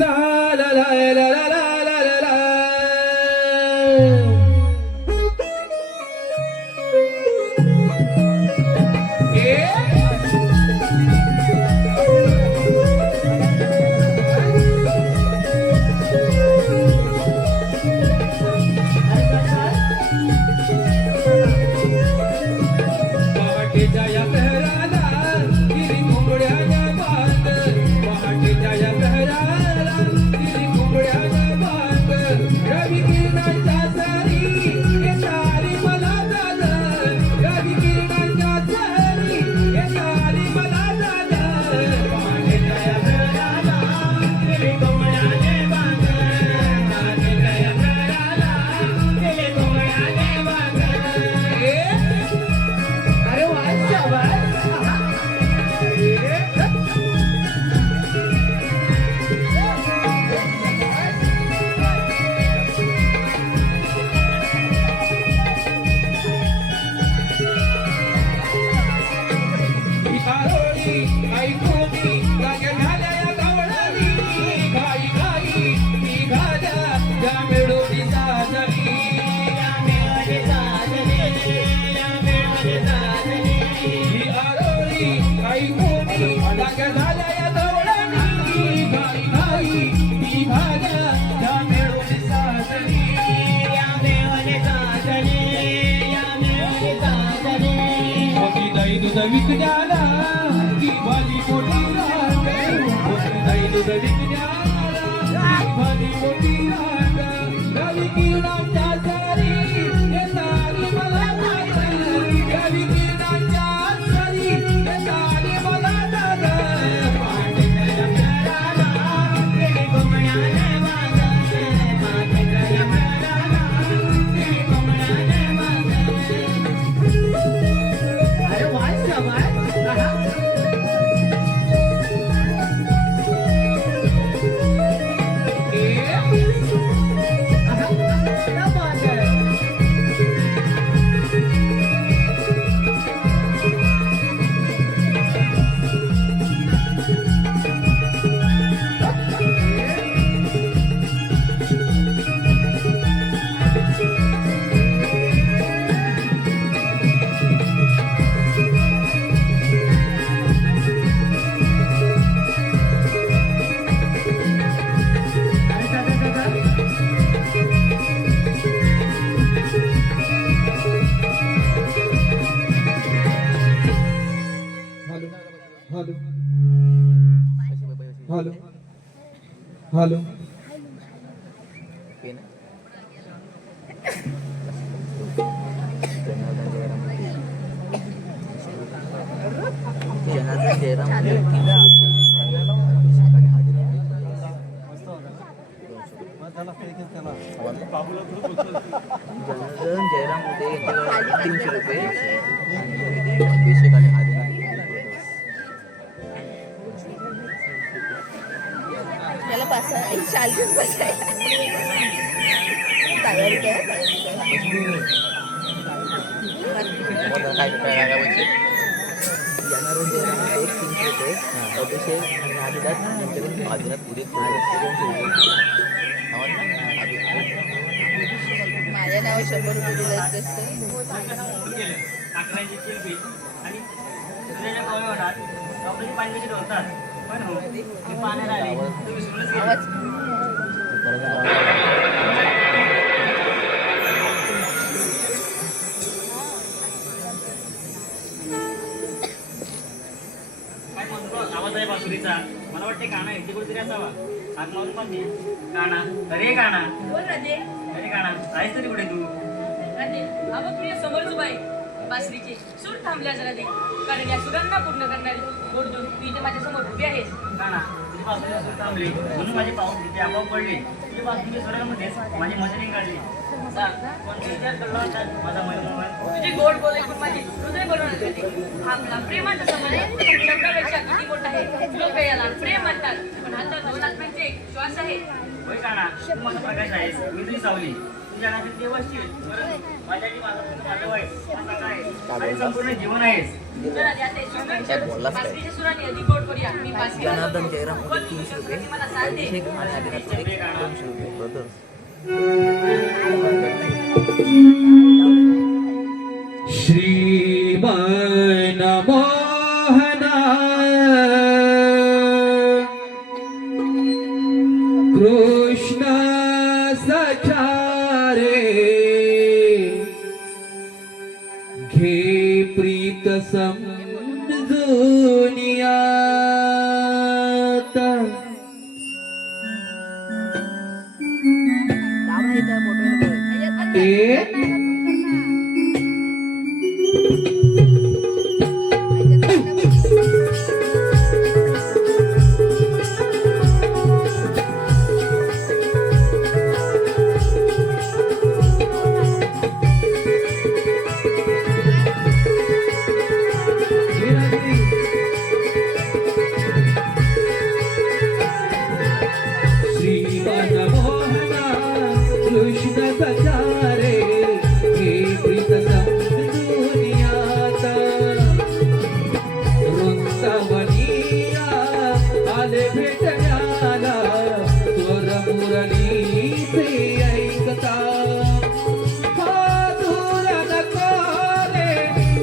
ला ला ला ला ला ला ला ला ला ला. पहाटेच्या या पहराला गिरी कोंबड्याच्या बांध, पहाटेच्या या पहराला गिरी कोंबड्याच्या बांध. रवी किरणांच्या सरी येता आली मला दाद, रवी किरणांच्या सरी येता आली मला दाद. पहाटेच्या या पहराला गिरी कोंबड्याचे बांध, पहाटेच्या या पहराला गिरी कोंबड्याचे बांध. अरे वा शाबास. भिकारोडी ऐकोनी जागे झाल्या या गवळणी, घाई घाई निघाल्या त्या मेळोनी साजरी, या मेळोनी साजरी, या मेळोनी साजरी. भिकारोडी ऐकोनी जागे झाल्या या गवळणी, घाई घाई निघाल्या त्या मेळोनी साजरी, या मेळोनी साजरी, या मेळोनी साजरी. होती दाई दूध विकण्याला ती भाजी मोठी रांग, होती दाई दूध विकण्याला ती भाजी मोठी रांग. रवी किरणांच्या सरी येता आली मला दाद, रवी किरणांच्या सरी येता आली मला दाद. पहाटेच्या या पहराला गिरी कोंबड्याचे बांध, पहाटेच्या या पहराला गिरी कोंबड्याचे बांध. अरे वा शाबास. क्या बात है. Hello hello hello. Janardan Jairam होते यांच्याकडे 300 रुपये अभिषेक आणि त्याला पासा एक चाल घेऊन बसायला चालेल काय जनार्दन जयराम होते 300 रुपये अभिषेक आणि आदिनाथ यांच्याकडून आदिनाथ उदित 200 रुपये. माझ्या नावावर 100 रुपये दिलं असतं. काकड्यांची चिलबी आणि दुसऱ्याच्या कवळवडात कपड्याची पाणी कशी ठेवतात पण हो ते पाण्यात आले तर विसरूनच गेले. आवाज काय म्हणतो आवाज आहे बासुरीचा. मला वाटते काना इथे कुठेतरी असावा. हात मारून म्हणते काना. अरे काना बोल राधे. अरे काना आहेस तरी कुठे तू. राधे अगं प्रिय समोरच बाई बासरीचे सूर थांबल्या जरा दे कारण या सुरांना पूर्ण करणारी गोडधोड तू इथे माझ्या समोर उभी आहेस. काना तुझी बासुरी सूर थांबली म्हणून माझे पाऊल तिथे आपोआप पडले. तुझ्या बासुरीच्या स्वरामध्येच माझी मजरी काढली. सांग कोणता विचार करला होता माझा मनोमन. तुझी गोड बोल ऐकून माझी हृदय बोलवणार होते. आपला प्रेमाचा संबंध शब्दापेक्षा किती मोठा आहे. लोक याला प्रेम म्हणतात पण हातात 2 लाखांचे श्वास आहे. होय काना तू माझा प्रकाश आहेस मी तुझी सावली. तुझ्या नात्यात देव असतील परंतु माझ्यासाठी माझं पूर्ण माझं वाईट असं काय आणि संपूर्ण जीवन आहेस. चला द्या ते सुगंध. काय बोललास काय? बासरीच्या सुराने अधिक गोड करूया. मी बासरी जनार्दन वाजवतो. जयराममध्ये पण 300 रुपये, मला साथ दे. अभिषेक आणि आदिनाथमध्ये 200 रुपये. ब्रदर्स श्रीमान मोहना कृष्ण सचारे घे प्रीत समजूनियात एक श्रीमान मोहना कृष्ण सचारे हे प्रीत समजूनियात वृंदावनिया आले भेटण्याला स्वर मुरलीचे ऐकता हा दूर नको रे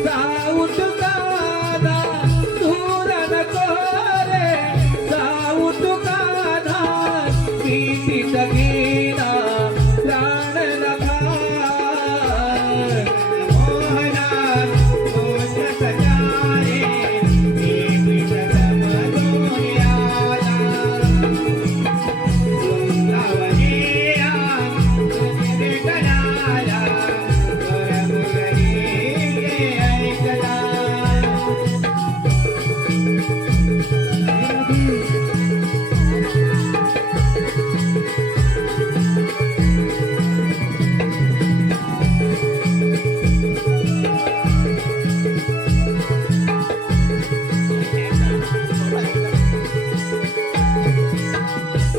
जाऊ तुकाना दूर नको रे जाऊ तुकाना प्रीतीत गेला प्राण नका मोहना घोष सचारे हे प्रीत समजूनियाला वृंदावनिया तुझे कणाला स्वर मुरलीचे ऐकता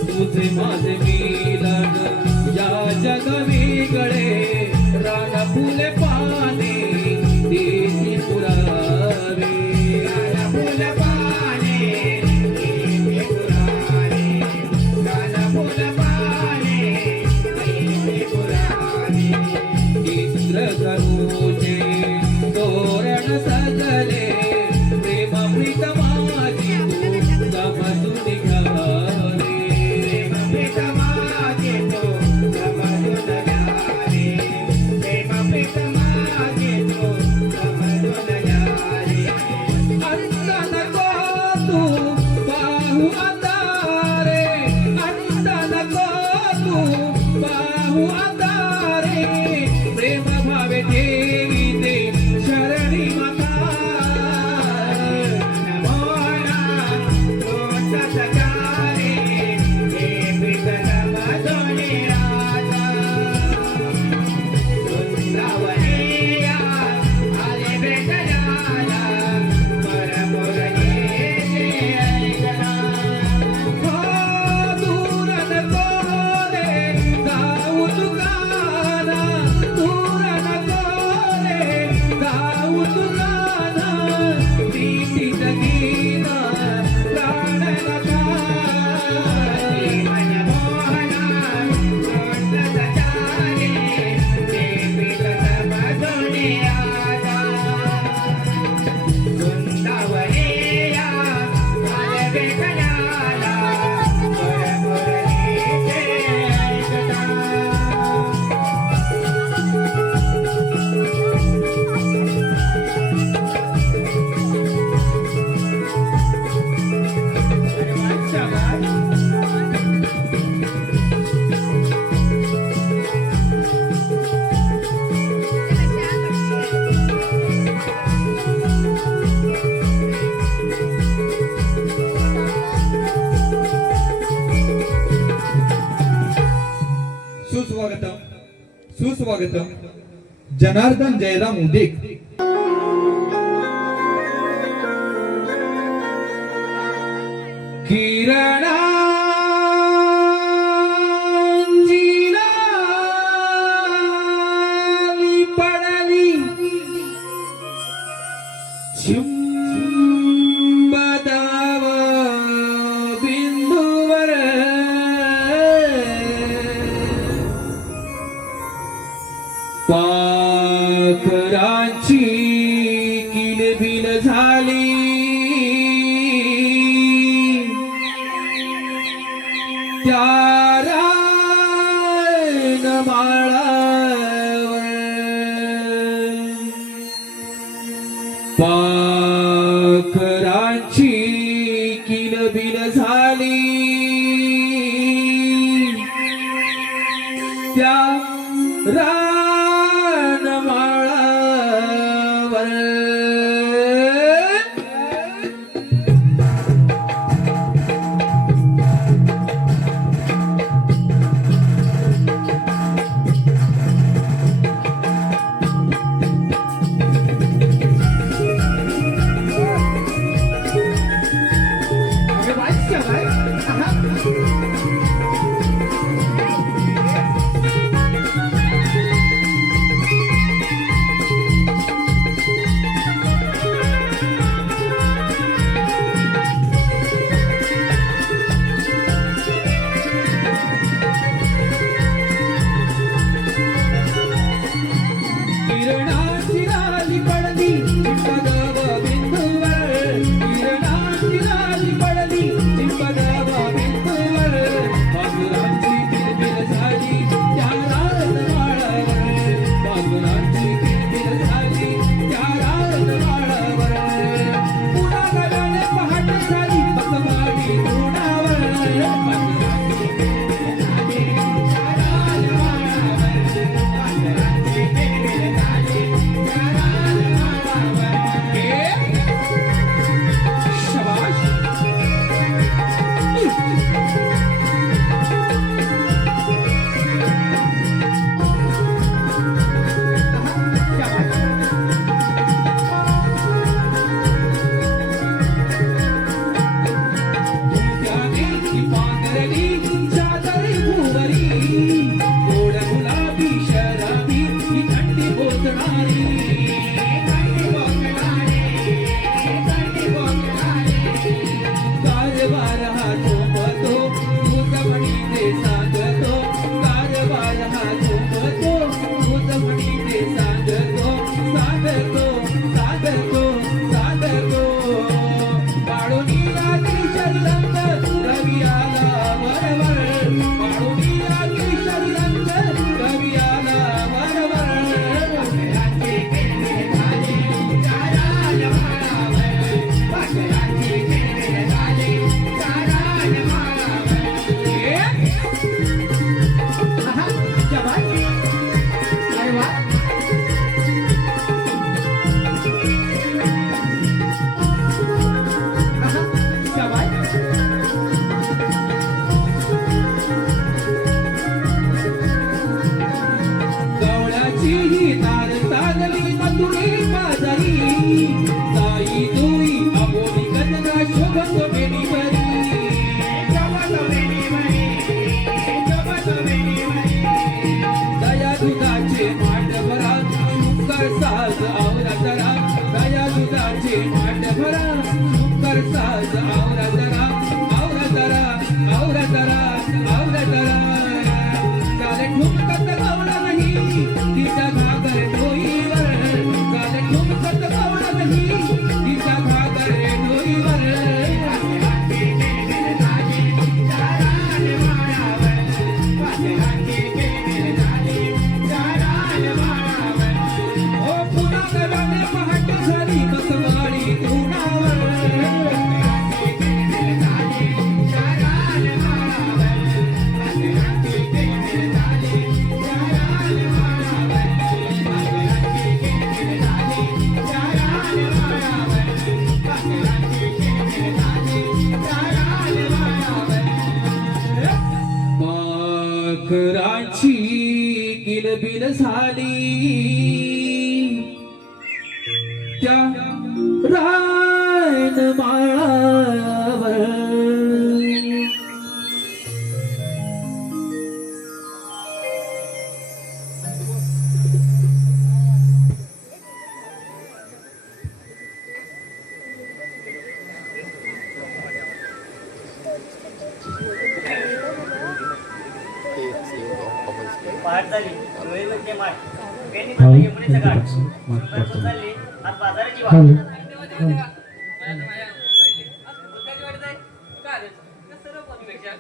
तुझे माझे मिलन या जग वेगळे रान फुले पाने देशी पुरावे रान फुले पाने देशी पुरावे रान फुले पाने देशी पुरावे इंद्रधनुचे तोरण सजले प्रेम प्रीत माझी तू समजून घ्यावे प्रेम प्रीत माझी तू समजून घ्यावे प्रेम प्रीत माझी तू समजून घ्यावे अंत नको तू पाहू अंधारे अंत नको तू पाहू अंधारे प्रेम भावे देवी दे शरणी माता मोहना घोष सचारे हे प्रीत समजूनियात वृंदावनिया आले भेटण्याला स्वर मुरलीचे ऐकता हो दूर नको रे जाऊ तुकाना दूर नको रे जाऊ तुकाना प्रीतीत गेला प्राण नका श्रीमान मोहना घोष सचारे हे प्रीत समजूनियात वृंदावनिया आले भेटण्याला स्वर मुरलीचे ऐकता सुस्वागतम सुस्वागतम जनार्दन जयराम उदिक किरणा चिंबदाव बिंदूवर पाखरांची किलबिल झाली त्या रानमाळावर पाखरांची किलबिल झाली त्या रानमाळावर किरणाची राली पडली चिंबदाव बिंदूवर किरणाची राली पडली चिंबदाव बिंदूवर पाखरांची किलबिल झाली त्या रानमाळावर पाखरांची किलबिल झाली त्या रानमाळावर पुन्हा गगने पहाट झाली बकवाडी तोंडावर पाखरांची किलबिल झाली त्या रानमाळावर पाखरांची किलबिल झाली त्या रानमाळावर शाबाश त्याने ती पांघरली चादरी भुवरी गोड गुलाबी शराबी ही थंडी बोचणारी कारभार हा झोपतो भूतमणीचे सांगतो कारभार हा झोपतो भूतमणीचे सांगतो सांगतो सांगतो सांगतो पाडोनी आली शररंग रवी आला बरोबर पाडोनी आली शररंग रवी आला बरोबर पाखरांची किलबिल झाली त्या रानमाळावर पाखरांची किलबिल झाली त्या रानमाळावर शाबाश अरे वा शाबाश गवळ्याची ही तार चालली मधुरी बाजारी ताई दुई आबोली गजरा शोभत बेडीवरी शोभत बेडीवरी शोभत बेडीवरी दया दुधाचे माठ भरा शुकर साज आवरा जरा दया दुधाचे माठ भरा शुकर साज आवरा जरा आवरा जरा आवरा जरा आवरा जरा चाले ठुमकत गवळा नाही तिचा घागर डोईवर चाले ठुमकत गवळा नाही तिचा घागर डोईवर पाखरांची किलबिल झाली त्या रानमाळावर पाखरांची किलबिल झाली त्या रानमाळावर ओ पुन्हा गगने पहाट झाली बकवाडी तोंडावर पाखरांची किलबिल झाली त्या रानमाळावर पाखरांची किलबिल झाली त्या रानमाळावर पाखरांची किलबिल झाली त्या रानमाळावर पाखरांची किलबिल झाली त्या रानमाळावर पाखरांची किलबिल झाली त्या रानमाळावर गाठ झाली डोळे म्हणजे माठ पेनी पडलं यमुनेचं गाठ सुंदर तू चालली आज बाजाराची वाट मला तर माझ्या आज बोलताची वाटत आहे का रे? त्या सर्व पोरीपेक्षा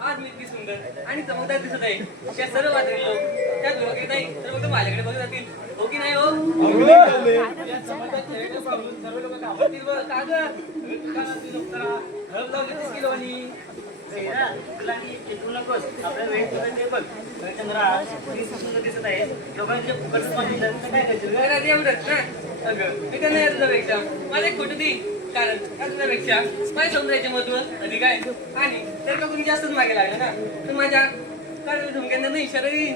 आज मी इतकी सुंदर आणि चमकदार दिसत आहे त्या सर्व वाचलेले लोक त्या दोघे नाही तर फक्त माझ्याकडे बघत जातील हो की नाही हो या चमकदार चेहऱ्याला पाहून सर्व लोक घाबरतील बघ का गं? का नसतील लोक जरा? हळद लावली तीस किलोनी. चेहरा तुला मी चिंतू नकोस आपल्या वेळ तुला ते बघ चंद्रा किती सुंदर दिसत आहे लोकांचे फुकटच मागितलं तर काय करशील गं? घरात एवढंच ना अगं मी त्यांना तुझ्यापेक्षा मला एक खोटं देईन कारण का तुझ्यापेक्षा माझ्या सौंदर्याचे महत्व अधिक आहे आणि तर का तुम्ही जास्तच मागे लागलं ना तर माझ्या कारण धुमक्यांना इशारा देईन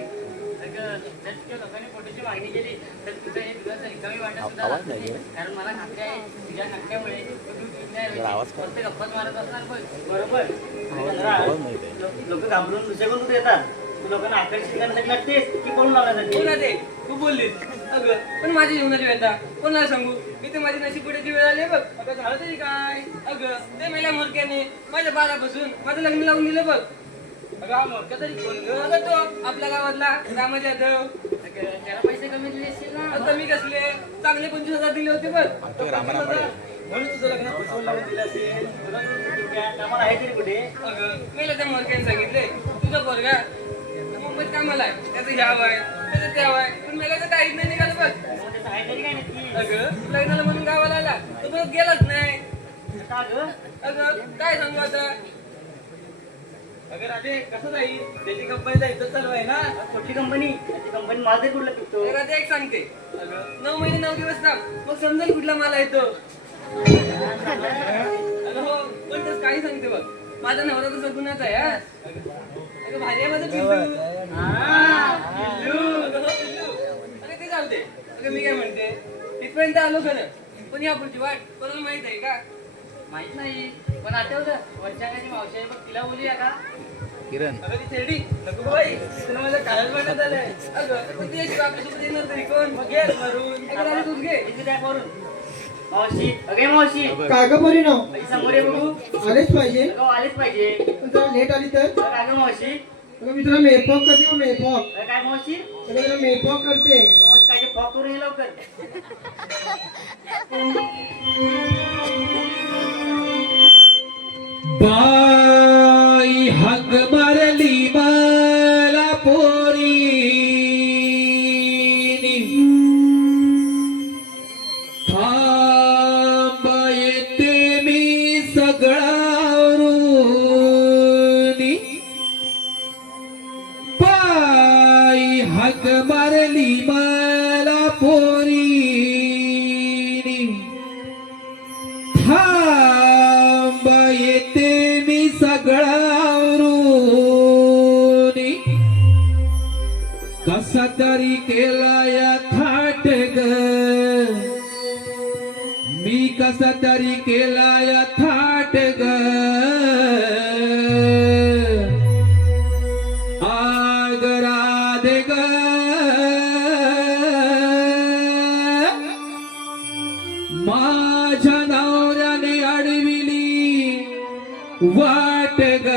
अगं, जर तुझ्या लोकांनी फोटोची मागणी केली तर तुझं हे दिवस रिकामी वाटत सुद्धा आवाज लागत नाही. नाही. कारण मला खात्री आहे तुझ्या नाट्यामुळे तू जरा आवाज कर. फक्त गप्पाच मारत असणार बघ. बरोबर आवाज नाही येत आहे. लोक घाबरून दुसऱ्याकडून कुठे येतात तू लोकांना आकर्षित करण्यासाठी लागतेस की पळून लावण्यासाठी कोणा ते तू बोललीस अगं पण माझी जीवनाची व्यथा कोणाला सांगू मी ते माझी नशीब पुढेची वेळ आली बघ आता झालं तरी काय अगं ते मेल्या मोरक्याने माझ्या बाळापासून माझं लग्न लावून दिलं बघ अगं हा मोरक्या तरी कोण गं? अगं तो आपल्या गावातला रामाजी यादव अगं, त्याला पैसे कमी दिले असतील ना आता मी कसले चांगले 25,000 दिले होते बघ तो रामाराम 25,000 म्हणून तुझं लग्न फसवून लावून दिलं असेल कामाला आहे तरी कुठे अगं मेला त्या मोरक्याने सांगितले तुझा पोरगा मुंबईत कामाला आहे त्याचं ह्याव आहे त्याचं त्याव आहे पण मेला तर काहीच नाही निघालं बघ मग त्याचं आहे तरी काय नक्की अगं लग्नाला म्हणून गावाला आला तो परत गेलाच नाही का गं? अगं काय सांगू आता अगं राधे कसं जाईल त्याची कंपनी जायचं चालू आहे ना कुठली कंपनी त्याची कंपनी माझं तरी कुठला पिकतो तर राधे एक सांगते अगं 9 महिने 9 दिवस ना मग समजेल कुठला माल आहे तो अगं हो पण तसं काही सांगते बघ माझा नवरा तसा गुन्हाच आहे हा अगं भारी आहे माझं पिल्लू अगं हो पिल्लू अगं ते जाऊ दे अगं मी काय म्हणते तिथपर्यंत आलो खरं पण या पुढची वाट कोणाला माहित आहे का माहित नाही पण आठवलं वरच्या काही मावशी आहे बघ तिला बोलूया का किरण अगं ती थेरडी नको बाई तुला माझं काळच वाटत आलंय अगं पण तुझ्याशिवाय आपल्यासोबत येणार तरी कोण मग घे मारून अगं राधे तूच घे इथे काय करून मावशी अगे मावशी कागबरी नाव आई समोर ये बघू आलेच पाहिजे अगं आलीच पाहिजे पण जरा लेट आली तर काय गं मावशी अगं मी तुला मेपॉक करते मग मेपॉक अगं काय मावशी अगं तुला मेपॉक करते मावशी काय ते फॉक करून ये लवकर बाई हग मारली मला पोरी थांब येते मी सगळावरून बाई हग मारली मला पोरी थांब येते मी सगळावरून कसा तरी केला या थाट ग मी कसा तरी केला या थाट ग आग राधे ग माझ्या नवऱ्याने अडविली वाट ग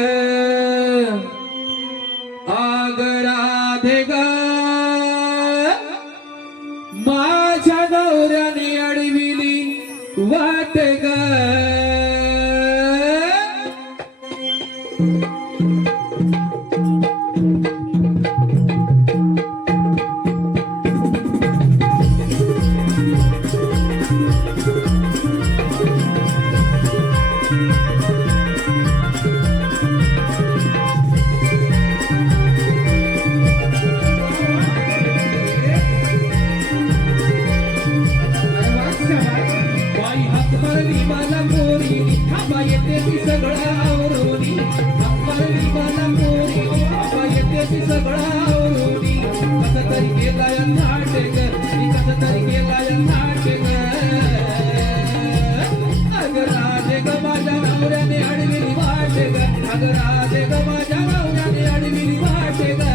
आग राधे ग माझ्या नवऱ्याने अडविली वाट ग बाई हात मारली मला पोरी थांबा येते ती सगळं आवरोनी हात मारली मला पोरी थांबा येते ती सगळं आवरोनी कसं तरी केला या थाट ग मी कसं तरी केला या थाट ग अग राधे ग माझ्या नवऱ्याने अडविली वाट ग अग राधे ग माझ्या नवऱ्याने अडविली वाट ग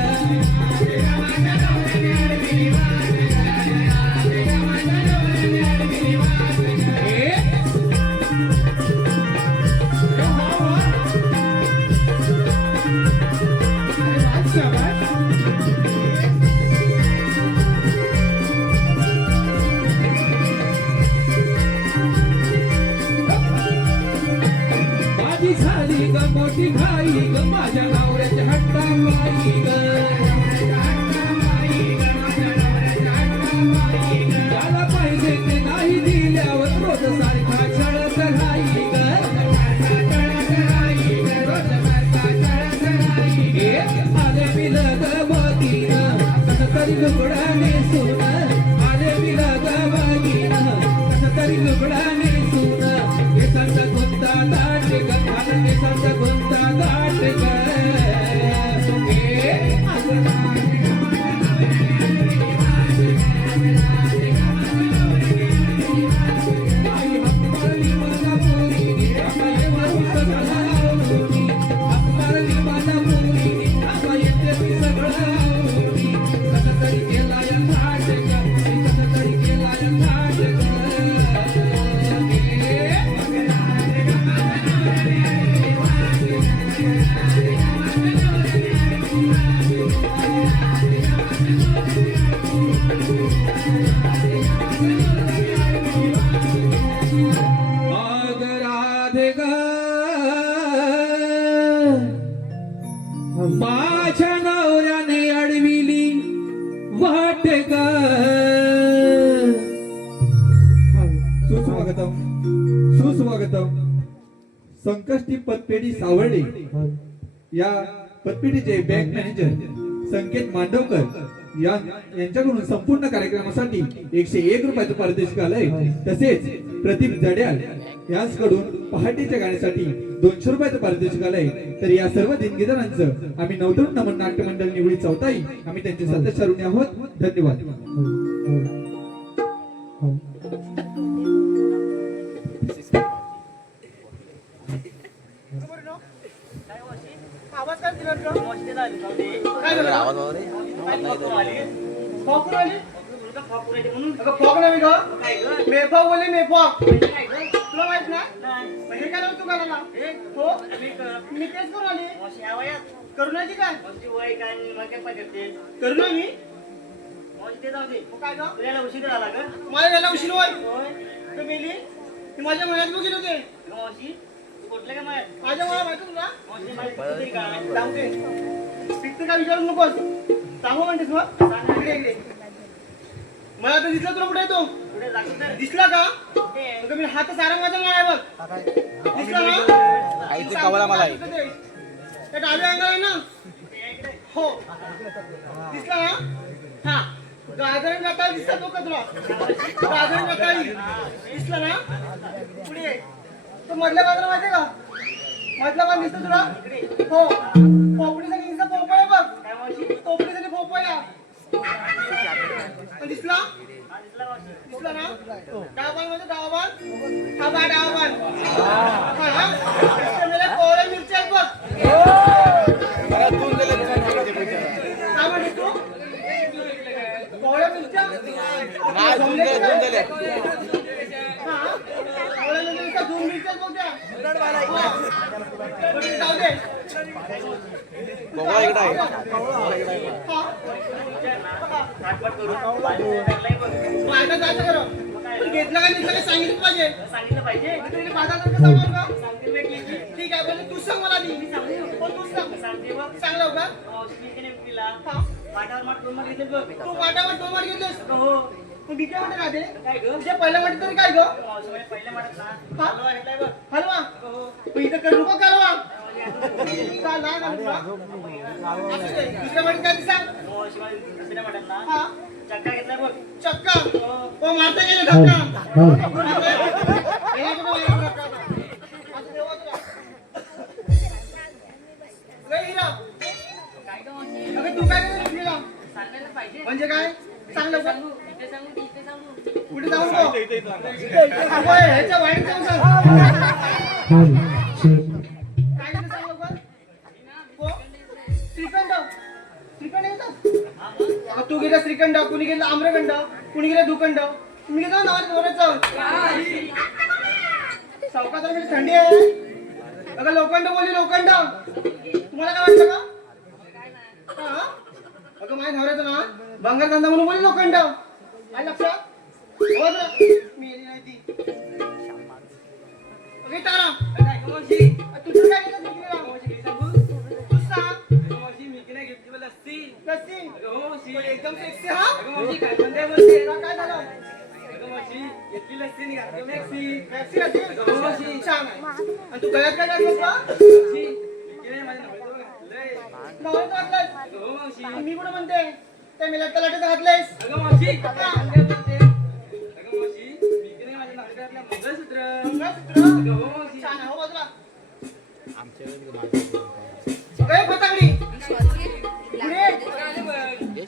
झाली ग मोठी घाई ग माझ्या नवऱ्याच्या हट्टापायी ग त्याला पाहिजे ते नाही दिल्यावर रोज सारखा छळत राही ग हे आले बिलग बघीन कसं तरी लुगडाने सुन आले बिलग बघीन कसं तरी लुगडाने सुन केसांचा गुंता दाट ग माझ्या केसांचा गुंता दाट ग माझ्या नवऱ्याने अडविली वाट ग सुस्वागतम सुस्वागतम. संकष्टी पतपेढी सावर्डे या पतपेढीचे बँक मॅनेजर संकेत मांडवकर यांच्याकडून संपूर्ण कार्यक्रमासाठी 101 रुपयाचं पारितोषिक आलंय. तसेच प्रदीप जड्याल यांच्याकडून पहाटेच्या गाण्यासाठी 200 रुपयाचं पारितोषिक आलंय. तर या सर्व दिनगीतांचं आम्ही नवतरुण नमन नाट्य मंडळ निवडी चौथाई आम्ही त्यांचे सदस्य ऋणी आहोत. धन्यवाद. आवाज काय दिला रे? मस्ती झाली जाऊ दे. काय झालं? आवाज वगैरे काय फॉकून आली? फॉकून आली? तुला फॉकून येते म्हणून अगं फॉक नाही ग. काय ग? मेफॉक बोलले मेफॉक. काय ग? तुला माहित ना? नाही. मग हे काय तू करायला? हे? हो मी कर. मी तेच करून आली. मस्ती या वयात. करुणाची काय? मस्ती वय काय आणि मग काय करते? करुणा मी मस्ती ते जाऊ दे. मग काय ग? तुला उशीर झाला ग? माझ्या याला उशीर होय होय. तर मेली ती माझ्या मनात बघितलं होते. ग मावशी, तू कुठलं काय माहित? माझ्या मला माहिती तुला मावशी माहित तरी काय? सांगू दे पिकतं काय विचारू नकोस. सांगू म्हणतेस मग इकडे इकडे. मला तर दिसला तुला कुठे येतो पुढे जातो तर. दिसला का? ते. अगं मी हात सारंगाचा नाव आहे बघ. दिसला ना? आईचं कवला मला आहे. ते डाव्या अंगाला आहे ना? हो दिसला ना? हा गाजर रताळी दिसला तो का तुला? गाजर रताळी दिसला ना? पुढे ये. तो मधल्या बाजूला माहितीये का? मधला बाजू दिसतो तुला? हो पोपडीसाठी दिसला पोपया बघ. काय मावशी? पोपडीसाठी पोपया दिसला? हा, दिसला मावशी. दिसला ना? डावाबान मध्ये डावाबान हा बा डावाबान हा कोवळ्या मिरच्या आहेत बघ. काय म्हणते तू? कोवळ्या मिरच्या? जमले की काय? हा? कोवळ्या मिरच्या दोन मिरच्या आहेत बघ त्या. हा. बरं, जाऊ दे. कोवळा इकडे आहे. हा. आठवण करून बाजूला टाकलंय बघ. माझ्या जायचं खरं. पण घेतलं काय घेतलं काय सांगितलं पाहिजे. सांगितलं पाहिजे. तुम्ही बाजारात कसं सांगणार का? सांगितलं की ठीक आहे बोल तूच सांग मला आधी. पण तूच सांग. सांगते बघ. सांग लवकर. मावशी की नाही तिला हा. पाठावर माठ करून घेतले बघ. तू वाटावर दोन वाट घेतलेस. हो. मग मी काय म्हणते राहते काय ग? तुझ्या पहिल्या वाटत तरी काय ग मावशी म्हणे पहिल्या माठात ना हा? हलवा घेतलाय बघ. हलवा हो. मग इथं करू नको कालवा का नाही घालू तुला? असू दे. दुसऱ्या वाटीत काय ते सांग. मावशी म्हणे दुसऱ्या माठात ना हा चक्का घेतलाय बघ. चक्का ओ मारता गेलं धक्का हे कुठं मारलं धक्का आता? असं देवा तुला. लय हिरा. काय ग मावशी? अगं तू काय केलं हिरा? सांगायला पाहिजे. म्हणजे काय सांग लवकर. इथे सांगू की इथे सांगू? कुठे जाऊ नको ह्याच्या वाईट जाऊन सांग काय केलं सांग लवकर. हो? श्रीखंड श्रीखंड येतात. अगं तू गेला श्रीखंड कुणी गेलं आम्रखंड कुणी गेलं दुखंड तुम्ही गेला नावाने जोरात जाऊन सावकाश थंडी आहे. अगं लोखंड बोलली लोखंड तुम्हाला काय वाटतं का? हा? अगं माझ्या नवऱ्याचं ना बंगाल धंदा म्हणून बोलली लोखंड काय लक्षात हो ना? मी येली नाही ती. अगं तारा काय ग मावशी? तुझं काय एकदम सेक्सी हा अगं मावशी काय म्हणते बोलते तुला काय झालं अगं मावशी घेतली लस्सी नाही घातली मॅक्सी टॅक्सी घातली अगं हो मावशी छान आहे आणि तू गळ्यात काय घातलंस का मावशी इकडे माझ्या नवऱ्याजवळ घातलंय. नवऱ्याचं घातलंस अगं हो मावशी आणि मी कुठं म्हणते त्या मिलात तलाट्याचं घातलंयस अगं मावशी काय बोलते अगं मावशी मी इकडे माझ्या नवऱ्यातल्या मंगळसूत्र मंगळसूत्र अगं हो मावशी छान आहे हो बाजूला आमच्या वेळेस माझं गळे फटाकडी पुढे आले बघ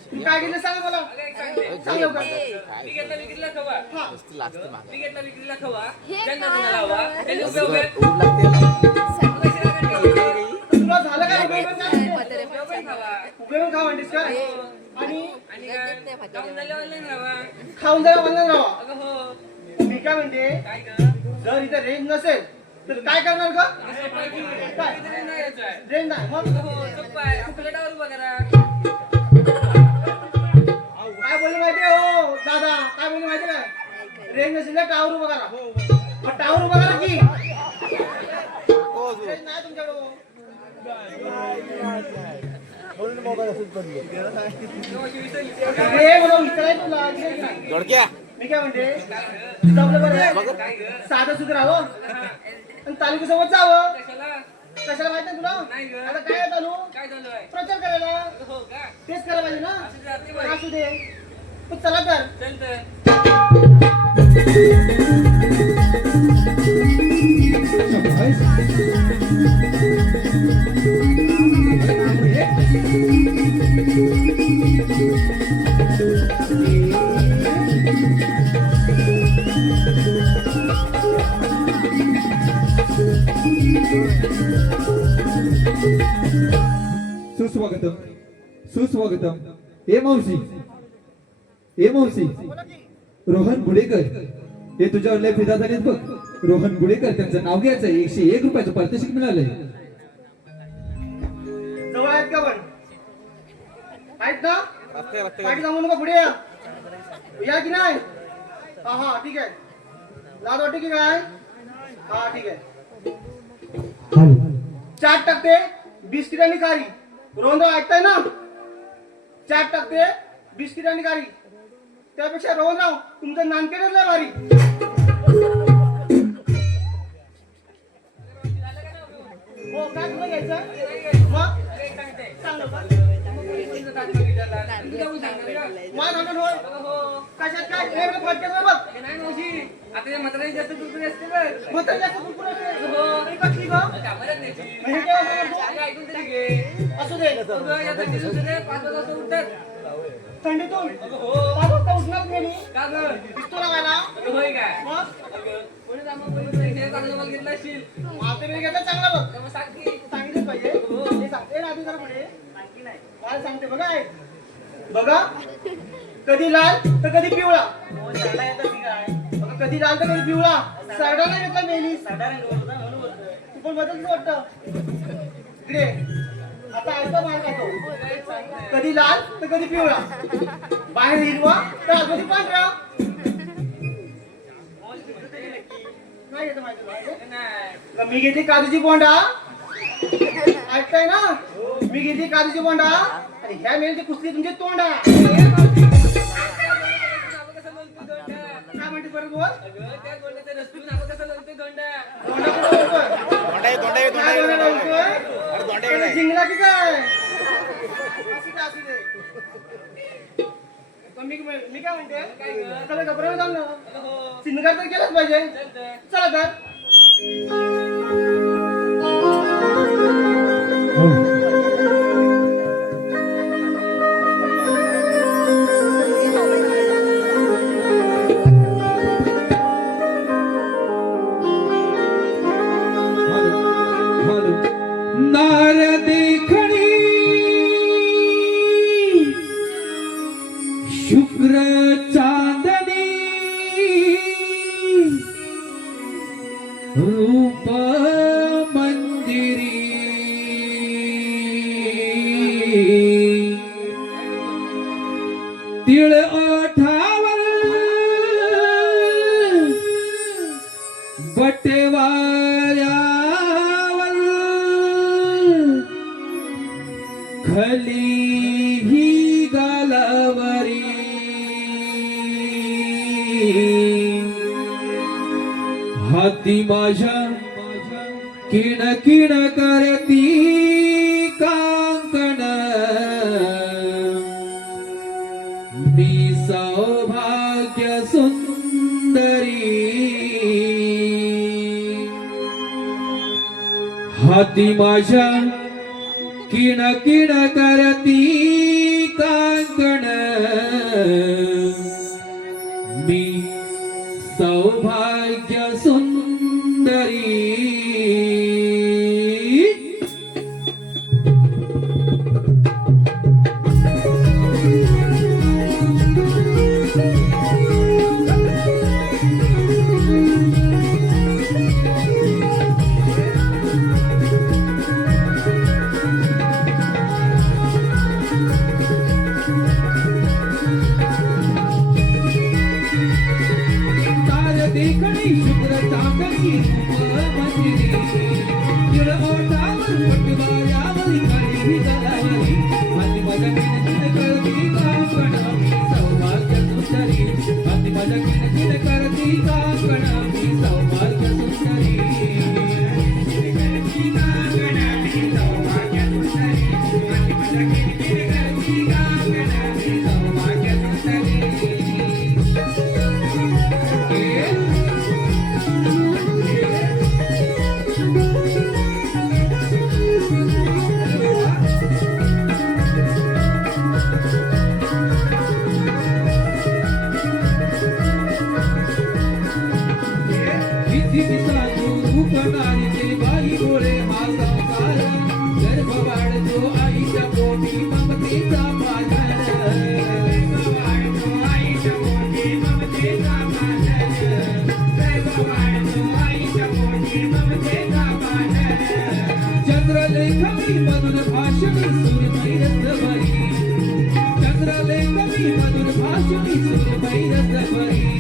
तू काय घेतलं सांग मला अगं एक सांगते सांग लवकर मी घेतला विक्रीला खवा हा नुसती लागते मागं. मी घेतला विक्रीला खवा ज्यांना तुम्हाला हवा त्याने उपयोग ऊब आहे. लागते तुला झालं काय उपयोग काय म्हातारे उपयोग आहे खावा. उपयोग खा म्हणतेस का आणि आणि काय जाऊन झाल्यावर नाही खावा. खाऊन जायला म्हणलं राहा अगं हो मी काय म्हणते काय ग जर इथे रेंज नसेल तर काय करणार का सोपं आहे की काय? इथे नाही यायचं आहे. रेंज नाही मग अगं हो सोपं आहे आपल्या टावर उभा करा काय बोलले माहितीये हो दादा काय बोलले माहितीये काय रेंज नसेल तर टावर उभा करा मग टावर उभा करा की रेंज नाही तुमच्याकडे हो. अरे मला विचारायचं तुला इकडे ये की. दोडक्या मी काय म्हणते जमलं बरं काय ग साधं सुधं राहावं आणि तालुक्यासोबत जावं कशाला कशाला माहित नाही तुला नाही ग. आता काय आहे चालू काय झालं आहे प्रचार करायला अगं हो का तेच करायला पाहिजे ना असं जाते पण बाई. असू दे पण चला तर चल तर सुस्वागतम सुस्वागतम ए मावशी ए मावशी रोहन गुडेकर हे तुझ्यावर लय फिदा झालेत बघ. रोहन गुडेकर त्यांचं नाव घ्यायचं 101 रुपयाचं पारितोषिक मिळालंय. जवळ आहेत का पण आहेत ना रस्ते रस्ते पाठी थांबू नका पुढे या की नाही हा हा ठीक आहे लाज वाटते की काय हा ठीक आहे चाट टाकते बिस्किट आणि खारी रोहन ऐकताय ना चाट टाकते बिस्किट आणि खारी त्यापेक्षा रोहनराव तुमचं नानकेडच लय भारी हो काय तुला घ्यायचं मग अरे एक सांगते सांग लवकर. तुझं काय विचारला तू जाऊन सांगणार का? मान हाणून होय अगं हो कशात काय एक फटक्यात बघ अगं नाही मावशी आता या म्हाताऱ्याने जास्त कुरकुरी असते बघ मग तर जास्त कुरकुर असते हो. तरी कसली गं? कामाला न्यायची मग हे काय असं अगं ऐकून तरी घे असू दे अगं या थंडी दिवसाने 5 वाजता उठतात थंडीतून अगं हो 5 वाजता उठणार नाही मी का ग दिसतो लावायला अगं होय काय मग अगं कोणी जामा कोणी चांगलं माल घेतला असशील माते मी घेतला चांगला बघ का मग सांग की सांगितलं पाहिजे हे सांगते ना आधी जरा पुढे काय सांगते बघा ऐक. बघा कधी लाल तर कधी पिवळा बघा, कधी लाल तर कधी पिवळा साडा नाही घेतला मेली तू पण बदलच वाटत इकडे आता ऐका मार खातो कधी लाल तर कधी पिवळा बाहेर हिरवा तर आतमध्ये पांढरा नाही येत माहिती तुला? नाही का मी घेतली काजूची बोंडा ऐकताय ना मी घेतली काजूची बोंडा आणि ह्या मेलची कुस्ती तुमची तोंडा काय म्हणते परत बोल त्या गोंड्याचं रस्त्यातून आपण कसं लावतोय गोंडा तोंडा कुठं बोलतोय? काय तोंडा बोलतोय? त्याला जिंकला की काय असू दे, असू दे. पण मी काय म्हणते चला घबरायला जाऊ ना सिंगार तर केलंच पाहिजे चला तर नारद खडी शुक्र चांदनी रूप मंदिरी तिळ ओठावर बटेवाऱ्यावर खली ही गालावर हाती माझ्या किण किण करती कांकण मी सौभाग्य सुंदरी हाती माझ्या किण किण करती कांकण मी सौभाग्य सुंदरी देखणी शुक्र चांदणी मंदिरी तिळ ओठावर पटवाऱ्यावरी काळी गलावरी हाती माझ्या किणकिण करती कांकण मी सौभाग्य सुंदरी हाती माझ्या किणकिण करती कांकण मी सौभाग्य सुंदरी करती कांकण मी सौभाग्य सुंदरी हाती माझ्या किणकिण करती कांकण मी सौभाग्य सुंदरी बाई गोळे हा संसार गर्भ वाढतो आईच्या पोटी ममतेचा पाझर गर्भ वाढतो आईच्या पोटी ममतेचा पाझर गर्भ वाढतो आईच्या पोटी ममतेचा पाझर चंद्रलेखमी मधुर भाषणी सुरमई रसभरी चंद्रलेखमी मधुर भाषणी सुरमई रसभरी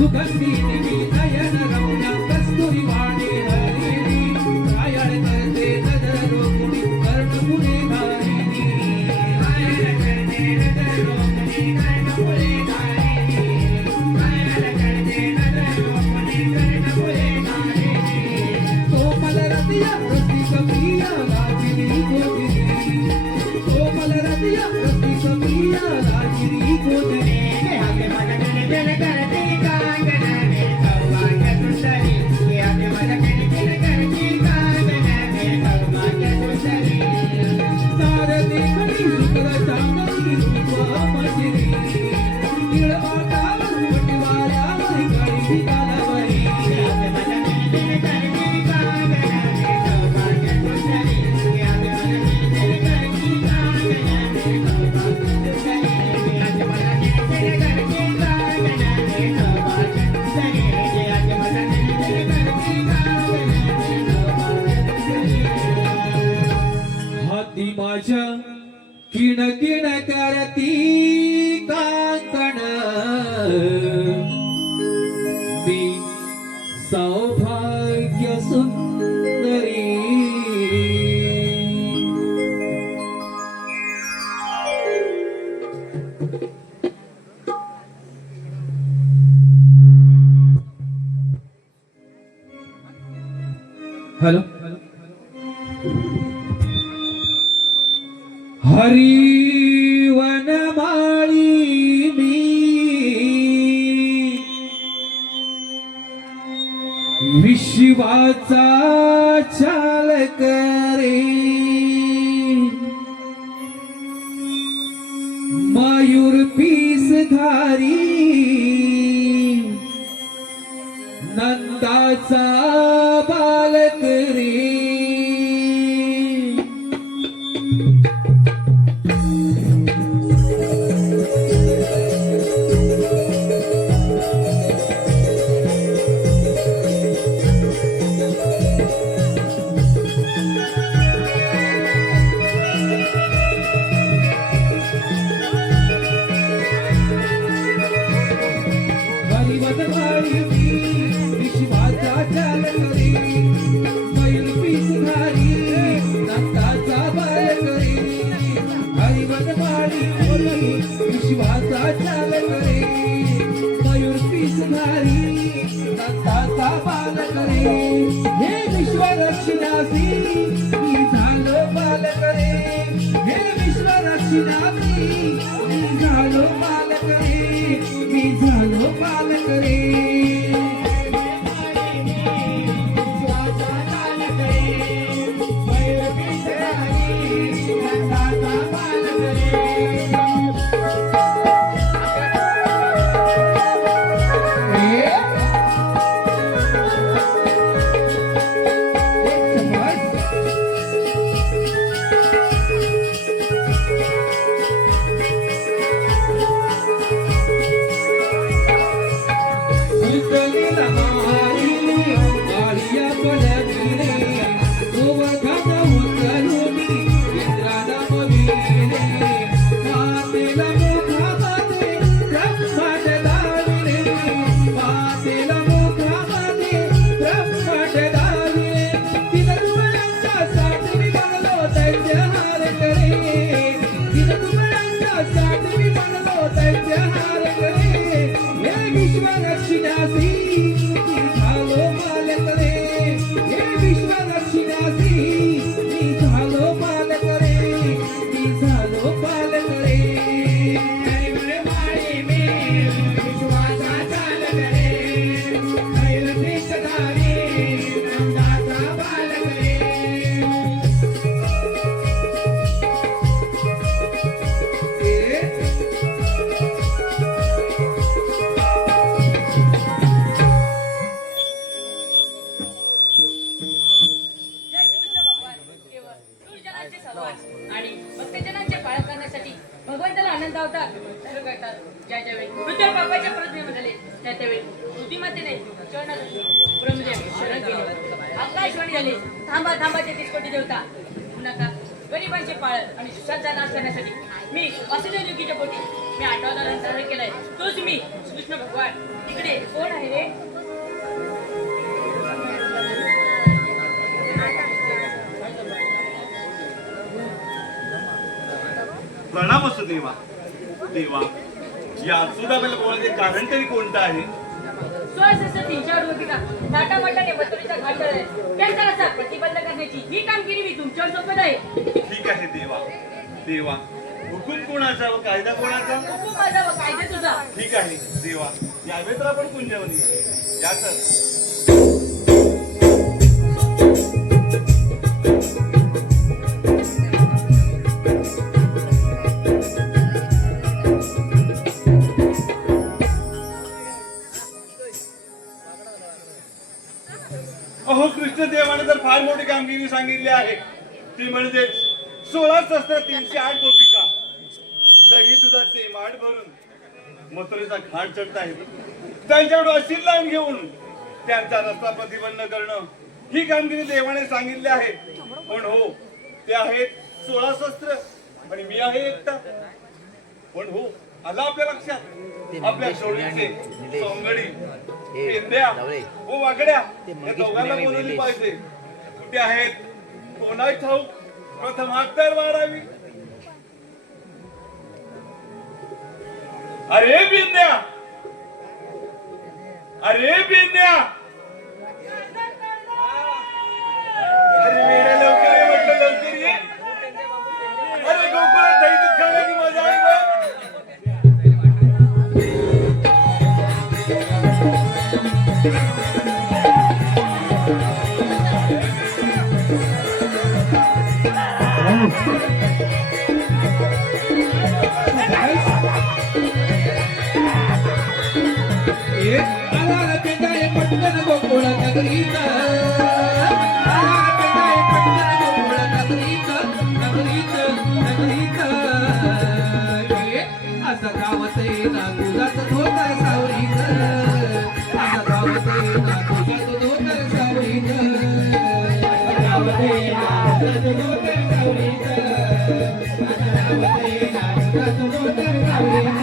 सुगंधी नयन रम्या कस्तुरी वाणी हरिणी कायळ करते नजर रोखुणी कर्णपुणे धारिणी कायळ करते नजर रोखुणी कर्णपुणे धारिणी कायळ करते नजर रोखुणी कर्णपुणे धारिणी कोमल रतिया रसिक प्रिया लाजिरी गोदिनी कोमल रतिया रसिक प्रिया लाजिरी गोदिनी आगे माझ्या दिल करते हाती माझ्या किण किण करती कांकण मी सौभाग्य सुंदरी हॅलो हरिवन माळी मी विश्वाचा चालक रे मयूर पीस धारी नंदाचा बालक रे चाल करे मयूर पिसधारी दत्ताचा बाल करे हे विश्व रक्षणासी मी झालो बाल करे हे विश्व रक्षणासी मी झालो बाल करे मी झालो बाल करे आणि भक्तजनांचे पालन करण्यासाठी भगवंताला आनंद अवतार सुरू करतात. ज्या ज्यावेळी वृद्ध बापाच्या परत जन्म झाले त्या त्यावेळी बुद्धिमत्तेने ब्रह्मदेव शरण केले. आकाशवाणी झाली थांबा थांबाचे 30 कोटी देवता नका गरिबांचे पाळण आणि सुशांचा नाश करण्यासाठी मी वासुदेव युगीच्या पोटी मी 8वा धारण धारण केलाय. तोच मी कृष्ण भगवान. इकडे कोण आहे रे? प्रणाम असो देवा. देवा या सुदामेला बोलायचे कारण तरी कोणतं आहे? स्वसस्त्र 300 गोपिका नाटामंडळाने बतुरीचा घाट आहे. त्यांचा रस्ता प्रतिबंध करण्याची ही कामगिरी मी तुमच्यावर सोपत आहे. ठीक आहे देवा. देवा हुकूम कोणाचा व कायदा कोणाचा? हुकूम माझा व कायदा तुझा. ठीक आहे देवा. यावे तर आपण कुंजवनी या तर. अहो कृष्णदेवाने तर फार मोठी कामगिरी सांगितली आहे. ती म्हणजे 16 शस्त्र 308 गोपिका दही दुधाचे माठ भरून मथुरेचा घाट चढतायत. त्यांच्याकडून अशील लावून घेऊन त्यांचा रस्ता प्रतिबंध करणं ही कामगिरी देवाने सांगितली आहे. पण हो ते आहेत 16 शस्त्र आणि मी आहे एकटा. पण हो आला आपल्या लक्षात आपल्या जोडीचे सोंगडी पेंद्या व वाकड्या या दोघांना बोलवली पाहिजे. कुठे आहेत कोणाही ठाऊक. प्रथम हातदार मारावी. अरे बिंद्या अरे बिंद्या अरे वेड्या लवकर ये म्हटलं लवकर ये. अरे गोकुळात दही दूध खाण्याची मजा आहे बघ. पटकन गोकुळ नगरीत पटकन गोकुळ नगरीत नगरीत नगरीत असं गावते ना तुझाच धोतर सावरीत. असं गावते ना तुझाच धोतर सावरीत. गावते ना तुझाच धोतर सावरीत. गावते ना तुझाच धोतर सावरीत.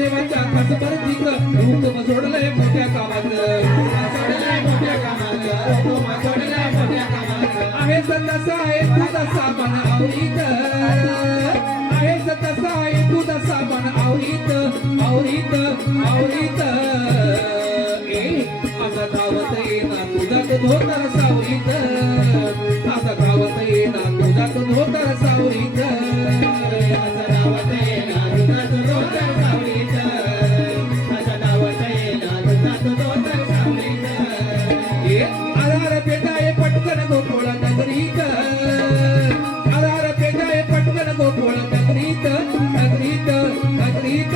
देवाच्या कसबरतीत हुकूम सोडलंय मोठ्या कामाचं सोडलंय मोठ्या कामाचं हुकूम सोडलंय मोठ्या कामाचं आहे तसा आहे तू तसा पण आवडीत आहे तसा आहे तू तसा पण आवडीत आवडीत आवडीत असा धावत येणार तुझा तो धोतर सावरीत असा धावत येणार तुझा तो धोतर सावरीत असा धावत येणार तुझा तो धोतर सावरीत असा धावत येणार तुझा तो धोतर सावरीत आधार पेटाय पटकन गोकुळ नगरीत आधार पेटाय पटकन गोकुळ नगरीत नगरीत नगरीत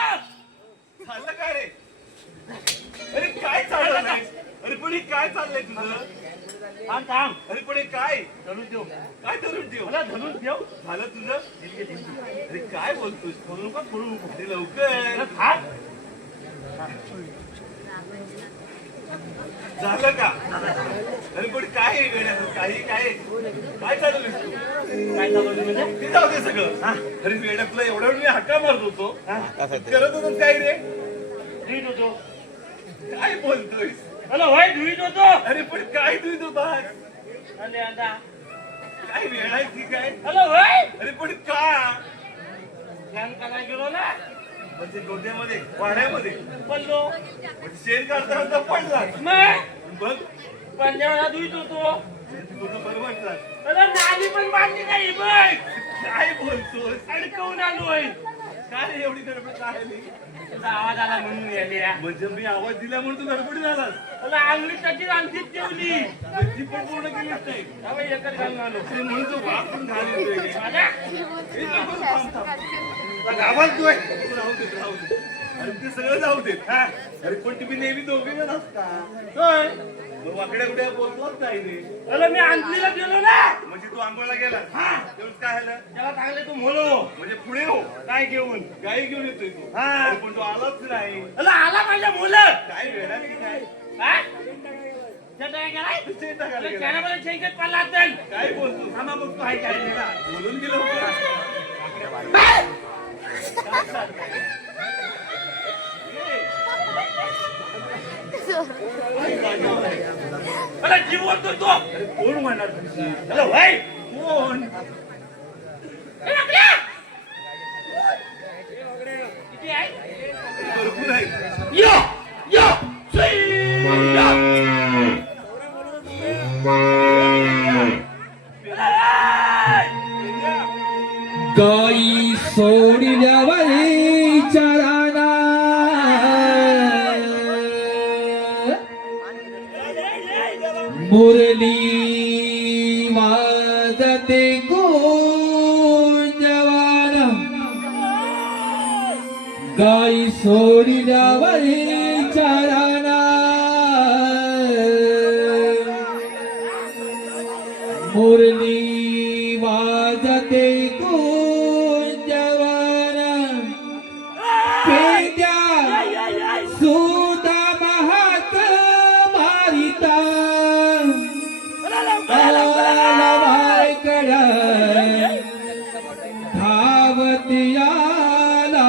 झालं काय रे? अरे काय चाललंय? अरे पण हे काय चाललंय तुझं? थांब थांब अरे पण हे काय? धरून देऊ काय धरून ठेव? मला धरून ठेव झालं तुझं? अरे काय बोलतोस? बोलू नका बोलू नको. अरे लवकर. थांब झालं का? अरे पण काय आहे वेड्याचं? काही काय काय चाललंय तू? काय चालवलं म्हणजे ते जाऊ दे सगळं. अरे वेड्या तुला एवढ्या वेळ मी हाका मारत होतो. करत होतो काय रे? धुईत होतो काय बोलतोयस? हॅलो होय धुईत होतो अरे पण काय तुझी तो बाहेर? अरे आता काय वेळ आहे की काय? हॅलो होय अरे पण का? ध्यान करायला गेलो ना म्हणजे गोट्यामध्ये वाड्यामध्ये पडलो म्हणजे शेण काढताना पडला मग बघ पंजाबला धुईत होतो तुझं बरं वाटलं. अरे नाली पण बांधली नाही बघ काय बोलतोस? अडकवून आलोय काय रे एवढी गडबड काय आली? तुझा आवाज आला म्हणून यायला म्हणजे मी आवाज दिला म्हणून तू गडबडी झालास. मला अंगली त्याची आणखीच ठेवली ती पण पूर्ण केलीच नाही. त्यामुळे एकच घालून आलो ते म्हणून तो भाग पण घालतोय. माझ्या हे नको थांब, थांब. तुला घाबरतोय. तू राहू दे, राहू दे. अरे ते सगळं जाऊ दे. हा? अरे पण तुम्ही नेहमी दोघे जण असता. होय मग वाकड्या कुठे बोलतोच काय रे? अरे मी अंगलीला गेलो ना म्हणजे तू आंघोळला गेला. तेवढंच काय झालं? त्याला चांगले तू म्हणू म्हणजे पुढे हो काय घेऊन गाई घेऊन येतोय तू. हा. अरे पण तू आलाच नाही. अरे आला माझ्या मुलं काय वेळा की काय? काय त्याचं काय केलंय? तू शेण टाकायला गेला. कॅनामध्ये शेंगेत पडला असेल काय बोलतो? थांबा बघ तू हाय काय केला. बोलून गेलो होतो. अरे जीव बोलतोय तो कोण म्हणणार तुझी? अरे भाई कोण? किती आहे भरपूर आहे. यो यो सुई गाई सोडल्या वरी चराना मुरली वाजते गुंजवाना गाई सोडल्या वरी चराना मुरली वाजते कुंजवाना पेद्या सुदा महात मारिता आलवायकडा धावती आला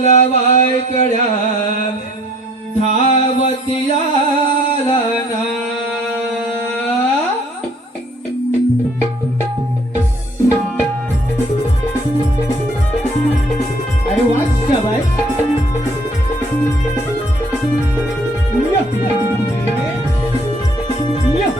आलवायकडा धावती आला ना अरे वा शाबास. या. या.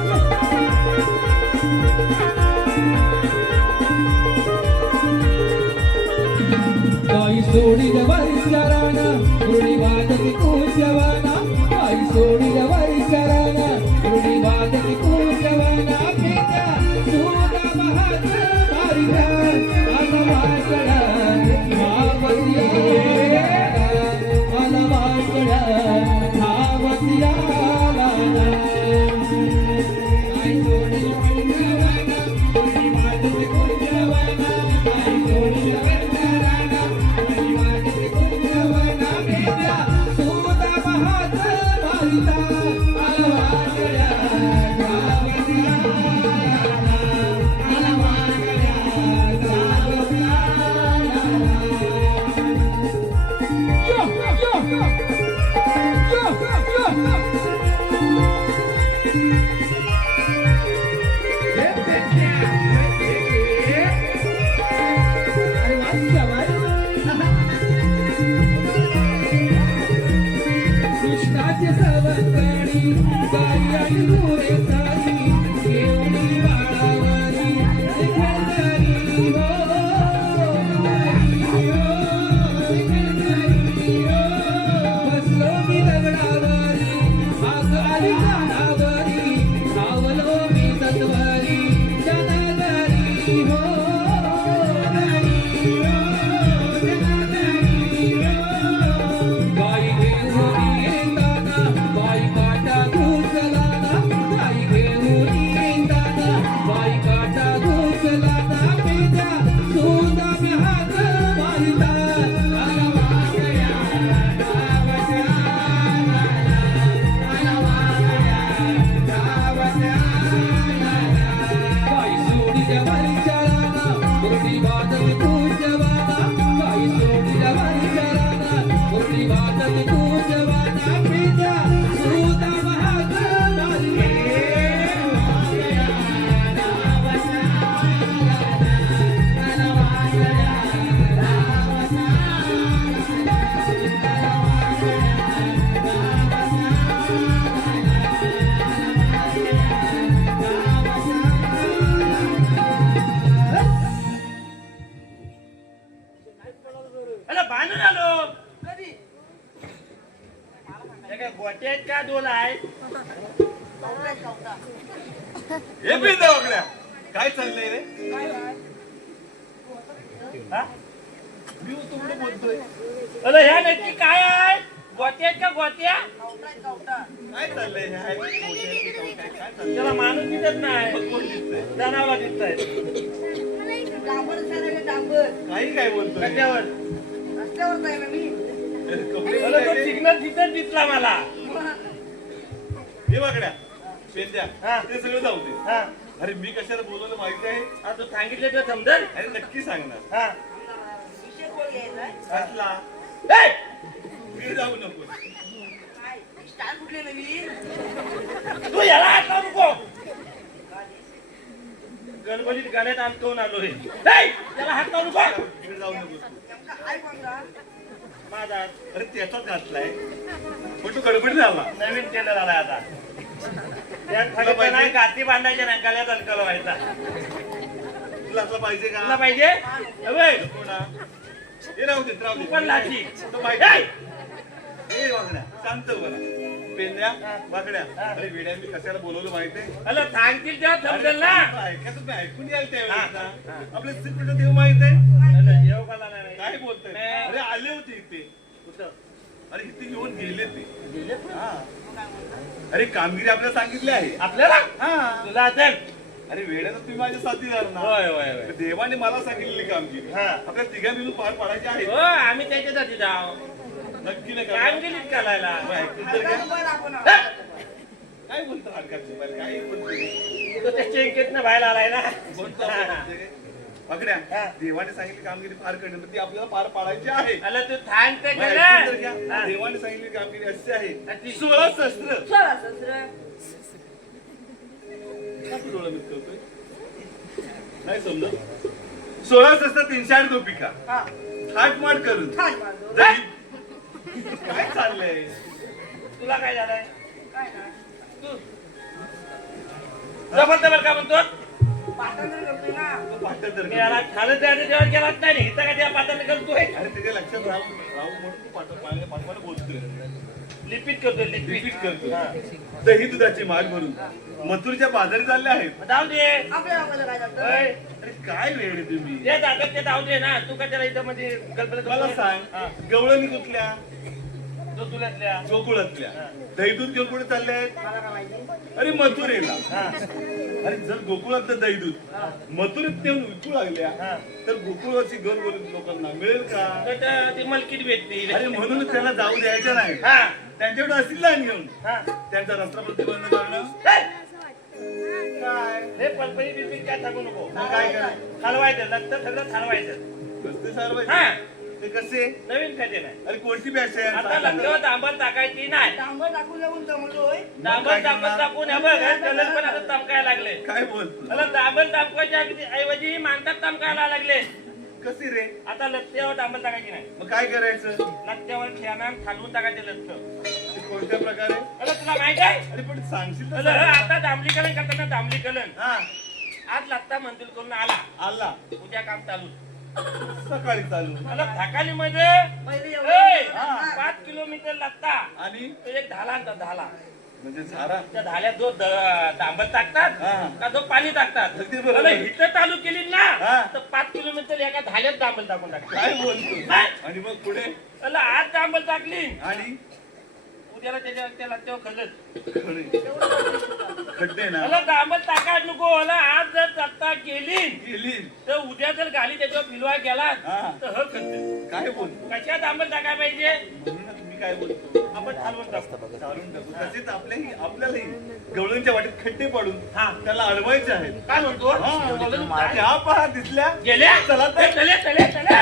गाई सोडी जवारी शराना रुडी वादकी कुशवाना गाई सोडी जवारी शराना रुडी वादकी कुशवाना पेट्या सुदा महात मारिता आलवाकडा धावती आलवाकडा धावती आला गाई सोडी अरे वा, शाबास. कृष्णाचे सवंगडी गाई आणि मोरे सारी घेऊनी बाळावरी खेळकरी हो बसलो मी दगडावरी आग आली कानावरी सावलो मी तत्वरी जनागरी हो गाई घेऊन येताना बाई काटा घुसलाना गाई घेऊन येताना बाई काटा घुसलाना पेजा सुदा मी हात मारिता आला वागया गावच्या आला वागया गावच्या गाई सोडीच्या वारी चराना मुरडी बादल पूजवाना गाई सोडीच्या वारी चराना मुरडी बादल पूजवाना पेजा सुदा महाग मारिता अरे बांधून आलो हे काय गोटे आहेत का डोल आहे हे बी दवाखण्या काय चाललंय रे हा? मी तुकडे बोलतोय अरे ह्या नक्की काय आहे गोटे आहेत का गोट्या काय चाललंय हे आहे? काय चाललंय त्याला माणूस दिसत नाही कोण दिसतंय जनावरा दिसत आहे काही काय बोलतोय कशावर कपडे अरे तो घालायले. सिग्नल तिथं दिसला मला हे वाकड्या पेंद्या हा. ते सगळं जाऊ दे हा अरे मी कशाला बोलवलं माहिती आहे आता तू सांगितलं तर समजेल अरे नक्की सांगणार हा कसला ए! मी जाऊ नको तू याला हात लावू नको गणपतीत गाण्यात आणतो आलोय त्याला हात लावू नको मी जाऊ नको माझा अरे त्याचाच घातलाय पण तू गडबडी झाला नवीन टेंडर आलाय आता त्या खडीचं नाही गाती बांधायच्या नाही गळ्यात अडकल व्हायचा तुला असला पाहिजे तुला का पाहिजे अबे, कोणा? हे राहू दे राहू तू दे पण लाची तो माहिती हे वागड्या शांत बघा पेंद्या वाकड्या अरे वेड्या मी कशाला बोलवलं माहितीये अरे सांगतील तेव्हा समजेल ना ऐका तुम्ही ऐकून याल त्यावेळेस आपले श्रीकृष्ण देव माहित आहे अरे जेव का लागला नाही? काय बोलताय नाही. अरे आले होते इथे कुठं? अरे इथे येऊन गेले ते हा. अरे कामगिरी आपल्याला सांगितली आहे आपल्याला हा तुला असेल अरे वेळेला तुम्ही माझे साथीदार ना होय होय होय देवाने मला सांगितलेली कामगिरी हा. आपल्या तिघा मिळून पार पाडायची आहे हो आम्ही त्याच्यासाठी जाऊ नक्की नाही काय का गेलीत करायला ऐकून तर घ्या. काय बोलतो हरकत नाही काय बोलतो तो त्या चेंकेतनं बाहेर आलाय ना पकड्या देवाने सांगितली कामगिरी पार करणे ती आपल्याला पार पाडायची आहे अरे तू थांब ते मग ऐकून तर घ्या. हा. देवाने सांगितली कामगिरी अशी आहे अशी. 16 शस्त्र का तू डोळा मिस करतोय नाही समजत 16 शस्त्र 308 गोपिका थाटमाट करून दही- काय चाललंय तुला काय झालंय तू जबरदस्त का म्हणतो तो पाठांतर मी याला खालं त्याच्या जेवण केलाच नाही इथं का त्या पात्राने करतोय अरे त्याच्या लक्षात राहू म्हणून तू पाठवायला बोलतोय लिपित करतोय रिपीट लिपित करतो दही दुधाची माग भरून मथुरच्या बाजारी चालले आहेत जाऊ दे अरे काय वेळ आहे तुम्ही जे जातात ते जाऊ दे ना तू का त्याला इथं म्हणजे कल्पना मला करतोय? सांग हा. गवळणी कुठल्या तो तुल्यातल्या गोकुळातल्या दही दूध घेऊन कुठे चालले आहेत अरे मथुरेला अरे जर गोकुळातलं दही दूध मथुरेत नेऊन विकू लागल्या तर गोकुळाची गरज लोकांना मिळेल का तर ती मलकीत भेटते अरे म्हणून त्याला जाऊ द्यायचं नाही हा त्यांच्याकडे असतील लहान घेऊन हा त्यांचा रस्ता प्रतिबंध करणं हे! काय हे पलपणी बिलपणी काय सांगू नको मग काय करायचं हलवायचं लग्न सगळं हलवायचं रस्ते हा सारवायचे ते कसे नवीन खाते नाही अरे कोणती बॅच आहे आता लग्नावर डांबर टाकायची नाही डांबर टाकून जाऊन जमलोय डांबर टाकून हे बघ कलर पण आता चमकायला लागले काय बोलतो मला डांबर टाकवायच्या ऐवजी मांडतात चमकायला लागले कशी रे आता लत्त्यावर डांबर टाकायची नाही मग काय करायचं लत्त्यावर खेळणार खालवून टाकायचे लत्त ते कोणत्या प्रकारे अरे तुला माहित आहे अरे पण सांगशील अरे, तर आता दामलीकरण करताना दामलीकरण हा आज लत्ता मंदिर करून आला आला उद्या काम चालू सकाळी चालू मला थाकाली मध्ये पहिले ए, हा. 5 किलोमीटर लागता आणि तो एक धाला आणतात धाला म्हणजे झारा त्या धाल्यात जो डांबर टाकतात हा. का जो पाणी टाकतात अगदी बरोबर. मला हिथं चालू केली ना हा. तर 5 किलोमीटर एका धाल्यात डांबर टाकून टाकतात काय बोलतो काय? आणि मग पुढे मला आज डांबर टाकली आणि उद्याला त्या लत्त्यावर खलत खडे खड्डे ना मला डांबर टाकायला नको मला आज जर टाकता गेली गेली तर उद्या जर गाडी त्याच्यावर फिरवा गेला हा. तर ह खलत काय बोलतो कशा डांबर टाकायला पाहिजे म्हणूनच मी काय बोलतो आपण चालवून टाकतो चालून टाकू तसेच आपल्यालाही गवळणच्या वाटेत खड्डे पाडून हा. त्याला अडवायचे आहेत काय म्हणतो हा, त्या पहा दिसल्या गेल्या चला तर. चले चला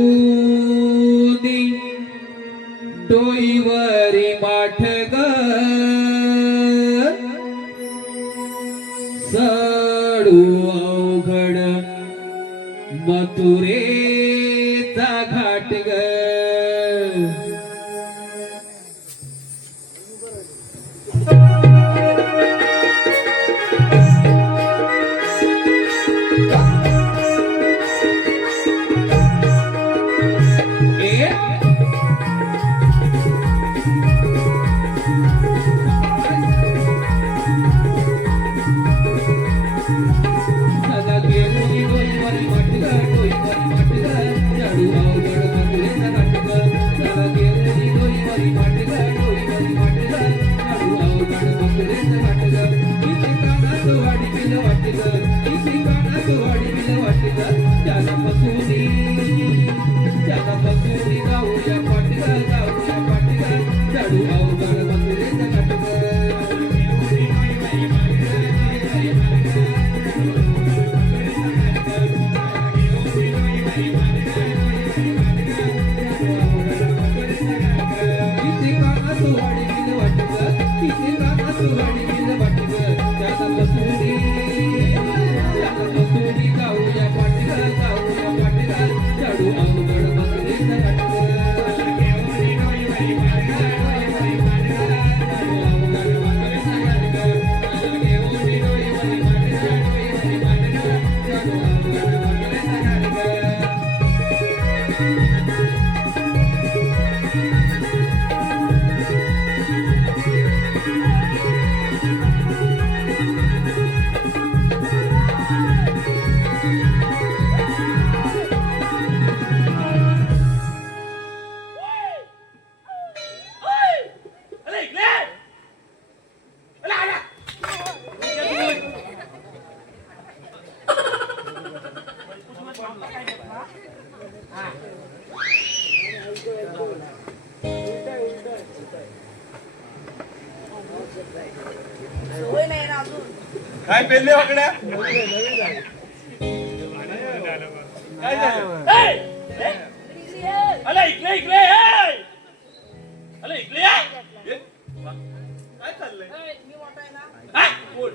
घेऊन डोईवरी माठग सडू अवघड मथुरेचा घाट ग सवय नाही ना अजून काय पेरले वाकड्या काय झालं अरे इकडे इकडे अरे इकडे हे? वा. काय चाललंय मी मोठा आहे ना कोण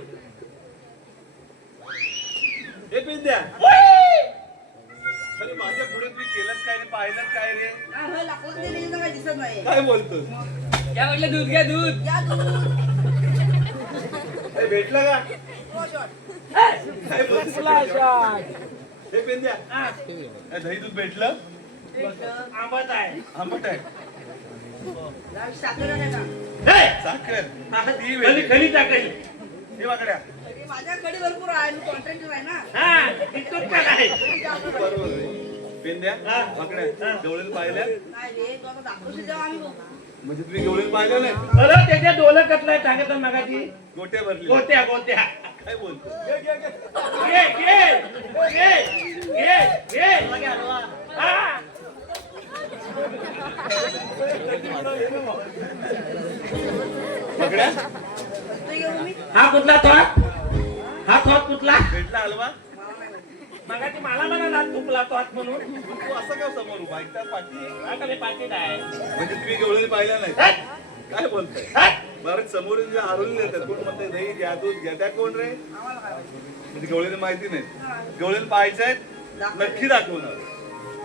हे पेंद्या अरे माझ्या पुढे तुम्ही केलं काय रे पाहिलं काय रे लाकूड दिली काय दिसत नाही काय बोलतो या म्हटलं दूध घ्या दूध या दूध हे भेटलं का काय बोलतो? हे पेंद्या काय दही दूध भेटलं? आंबट आहे. आंबट आहे. साखर नाही का? साखर ती खली वेगळी. खली टाकायची. हे वाकड्या माझ्याकडे भरपूर आहे मी कॉन्ट्रॅक्टर आहे ना. हा तिथून का नाही? बरोबर आहे. पेंद्या वाकड्या गवळीला पाहिल्या नाही रे तू आता दाखवशील तेव्हा आम्ही बघू. म्हणजे तुम्ही गवळीला पाहिलं नाही? अरे त्याच्या डोलं कटलंय सांगत मगाची. गोट्या भरली गोत्या गोत्या. काय बोलतो? घे घे घे घे घे. हा. वाकड्या तू घेऊ मी हा कुठला थॉट? हा थॉट कुठला? भेटला हलवा? मगाची मला म्हणाला तुपला थॉट म्हणून. तू असं काय समोर उभा आहे? त्या पाठी हा खाली पाटील आहे. म्हणजे तुम्ही गवळीला पाहिल्या नाही? काय बोलताय? बरं समोरून जे आरोली येतात कोण म्हणते दही घ्या दूध घ्या त्या कोण रे? म्हणजे गवळीला माहिती नाही. गवळीला पाहायचं आहे नक्की दाखवणार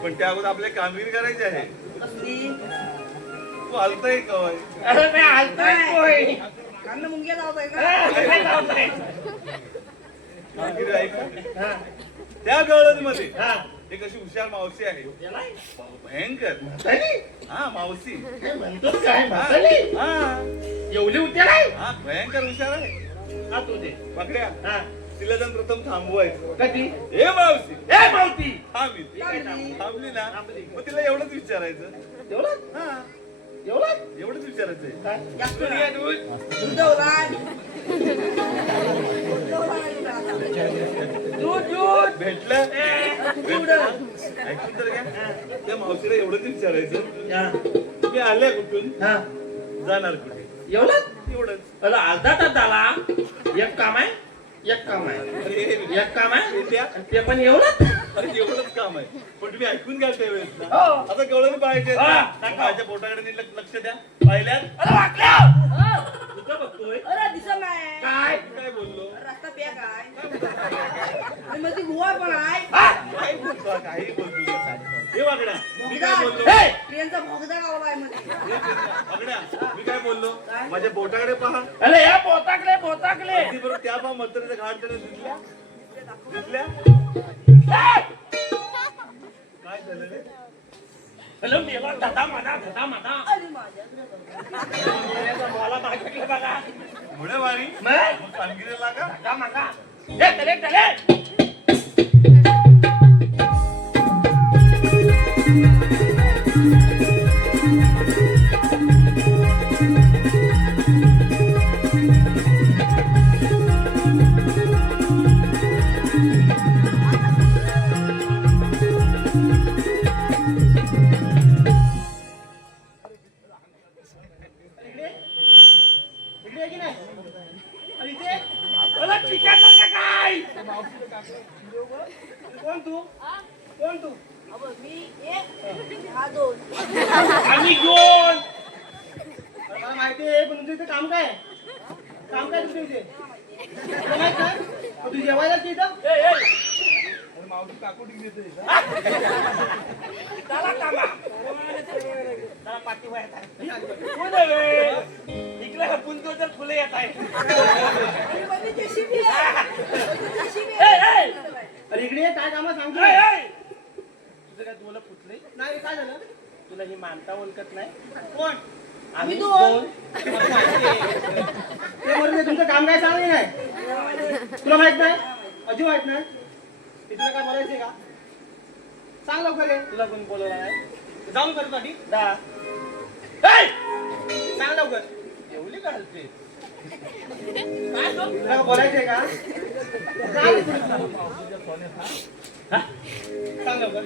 पण त्या अगोदर आपल्या कामगिरी करायची आहे. कसली तू हलतय कवाय? अरे मी हालतोय कोय. कांदा मुंग्या लावताय का? काय लावताय? कामगिरी ऐक ना. त्या गवळणीमध्ये हा. एक अशी हुशार मावशी आहे याला? भयंकर. म्हातारी? हा मावशी. काय म्हणतो काय हा म्हातारी? हा. एवढी उठ्या नाही? हा भयंकर हुशार आहे. हा तू दे. पकड्या हा. तिला जाऊन प्रथम थांबवायचं. कधी? हे मावशी ए मावती. थांबली. थांबली ना मग तिला एवढंच विचारायचं. एवढं? हा एवढं? एवढंच विचारायचंय. काय? जास्त दूध नाही. घे, दूध. दुधवलाय. दूध दूध. भेटलं दूध. ऐकून तर घ्या. त्या मावशीला एवढंच विचारायचं हा. तुम्ही आल्या कुठून हा. जाणार कुठे एवढं? एवढंच. अरे अर्धा तास झाला. एक काम आहे एक काम आहे अरे एक काम आहे पेंड्या, ते पण एवढं. अरे एवढंच काम आहे पण तुम्ही ऐकून घ्या त्यावेळेस ना. हो. आता गवळणी पाहायचे हा. माझ्या पोटाकडे नीट लक्ष द्या. पाहिल्यात अरे वाटल्या. कुठं बघतोय? अरे दिसत नाही. काय? काय बोललो? रस्ता पॅक आहे. आणि मग ती गुहा पण आहे. काय बोलतो? काही बोलतो. हे वागड्या मी काय बोललो? हे! ट्रेनचा भोगदा गावला आहे मध्ये. हे पेंड्या, वागड्या मी काय बोललो? माझ्या पोटाकडे पहा. अरे या बोताकले बोताकले. अगदी बरोबर त्या पहा म्हातारीच्या घाट कडे दिसल्या दिसल्या काय झालं रे? हॅलो मेला धदा मधा अरे माझ्या मला मागितलं बघा. घोडेवारी मग मग कामगिरी लागा. धदा मधा. हे चले चले. इकडे ये की नाही? अरे इथे अरे चिकन का काय? कोण तू? कोण तू? अबो, मी एक हा दोन. आम्ही दोन. अरे मला माहिती आहे पण तुमचं इथे काम काय? काम काय तुमच्या इथे? तुला माहित नाही? मग तू जेवायला की इथं? चला कामा. चला पाठीवर येत आहे. फुलं वे. इकडे फुलतो तर फुलं येत आहे. आणि मग ती JCB आहे. ती JCB ए, आहे. ए. अरे इकडे ये, काय कामं सांग की? ए, ए. तुझं काय डोलं फुटलंय? नाही काय झालं? तुला ही मानता ओळखत नाही? कोण? आम्ही दोन. ते बरोबर तुमचं काम काय सांग नाही तुला माहित नाही? अजून माहित नाही? ते तुला काय बोलायचंय का? सांग लवकर ये. तुला कोण बोलवला नाही? जाऊन करतो आधी. दा. ए! सांग लवकर. एवढी घालते. काय तुला काय बोलायचंय का? सांग लवकर.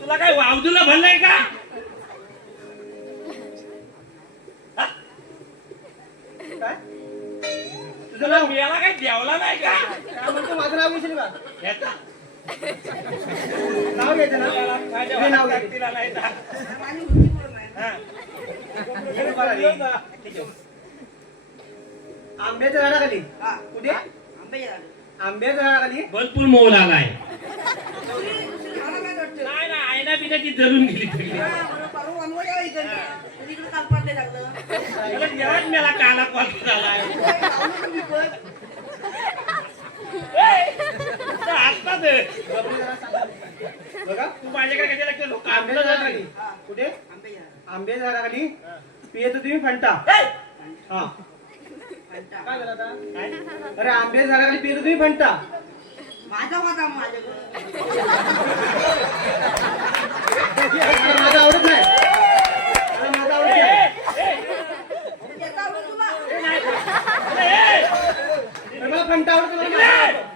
तुला काय वावदूला भरलंय का? हा? काय? तुझं तुला नाव? मिळाला काय देवला नाही का? काय म्हणतो माझं नाव घेशील का? घेतला. नाव घ्यायचं ना? मिळाला काय हे नाव देवाला घे. तिला नाही का? माझी मुलगी पण नाही. हा. हे बरं आहे. आंब्याच्या झाडाखाली. हा. कुठे? आंबे झाले. आंब्याच्या झाडाखाली. भरपूर मोल आलाय. दुसरी झाडं काय वाटतं? नाही ना आयना बिना ती जळून गेली सगळी. हा, बरोबर. पारू आणवं यावं इकडे. तरी इकडे काम पडलंय लागलं. तुला जेवण मला काला कॉल झालाय. लावलं तुम्ही पण. आता दे गबरी जरा सांगा. बघा तू माझ्याकडे कशाला केलो आंब्याच्या झाडाखाली कुठे आंब्याच्या झाडाखाली पियत होती मी फंटा हा काय झालं आता अरे आंब्याच्या झाडाखाली पियत होती मी फंटा माझा होता माझ्याकडे माझा आवडत नाही माझा आवडत नाही येता आवडत तुला अरे मला फंटा आवडतो मला माझा आवडतो.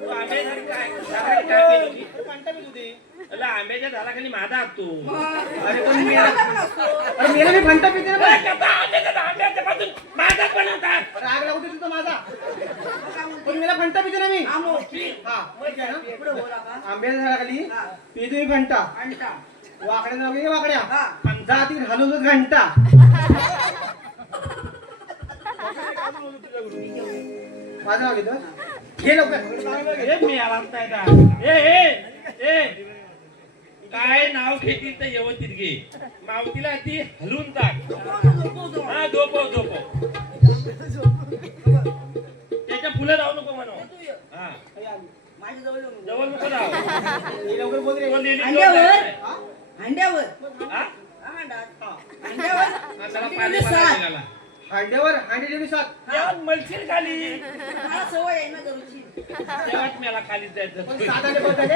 तू आंब्यासाठी काय झाडाखाली काय केली होती? अरे फंटा पित होती अला आंब्याच्या झाडाखाली माझा हाकतो अरे पण मी अरे मेला मी फंटा पिते ना बाई. आंब्याच्या पासून माझाच बनवतात अरे आग लागू दे तिथं माझा पण मेला फंटा पिते ना मी हा ठीक आहे ना आंब्याच्या झाडाखाली पितो मी फंटा वाकड्या नाव घे वाकड्या जा ती घालून घंटा माझं नाव घेतो घे लवकर मी आवाज नाही का काय नाव घेतील तर व्यवस्थित घे मावतीला ती हलवून टाक हा झोपव त्याच्या फुलं राहू नको म्हणून हा माझ्या जवळ जवळ नको राहू हे लवकर बोल रे कोण लिहिली? अंड्यावर हा? अंड्यावर हा, त्याला पाणी मारायला निघाला. हांड्यावर हांडी देवी सात जेवण मलशील खाली मला सवय आहे ना जरूरची जेवण मला खालीच जायचं पण सात अंडे बोल झाले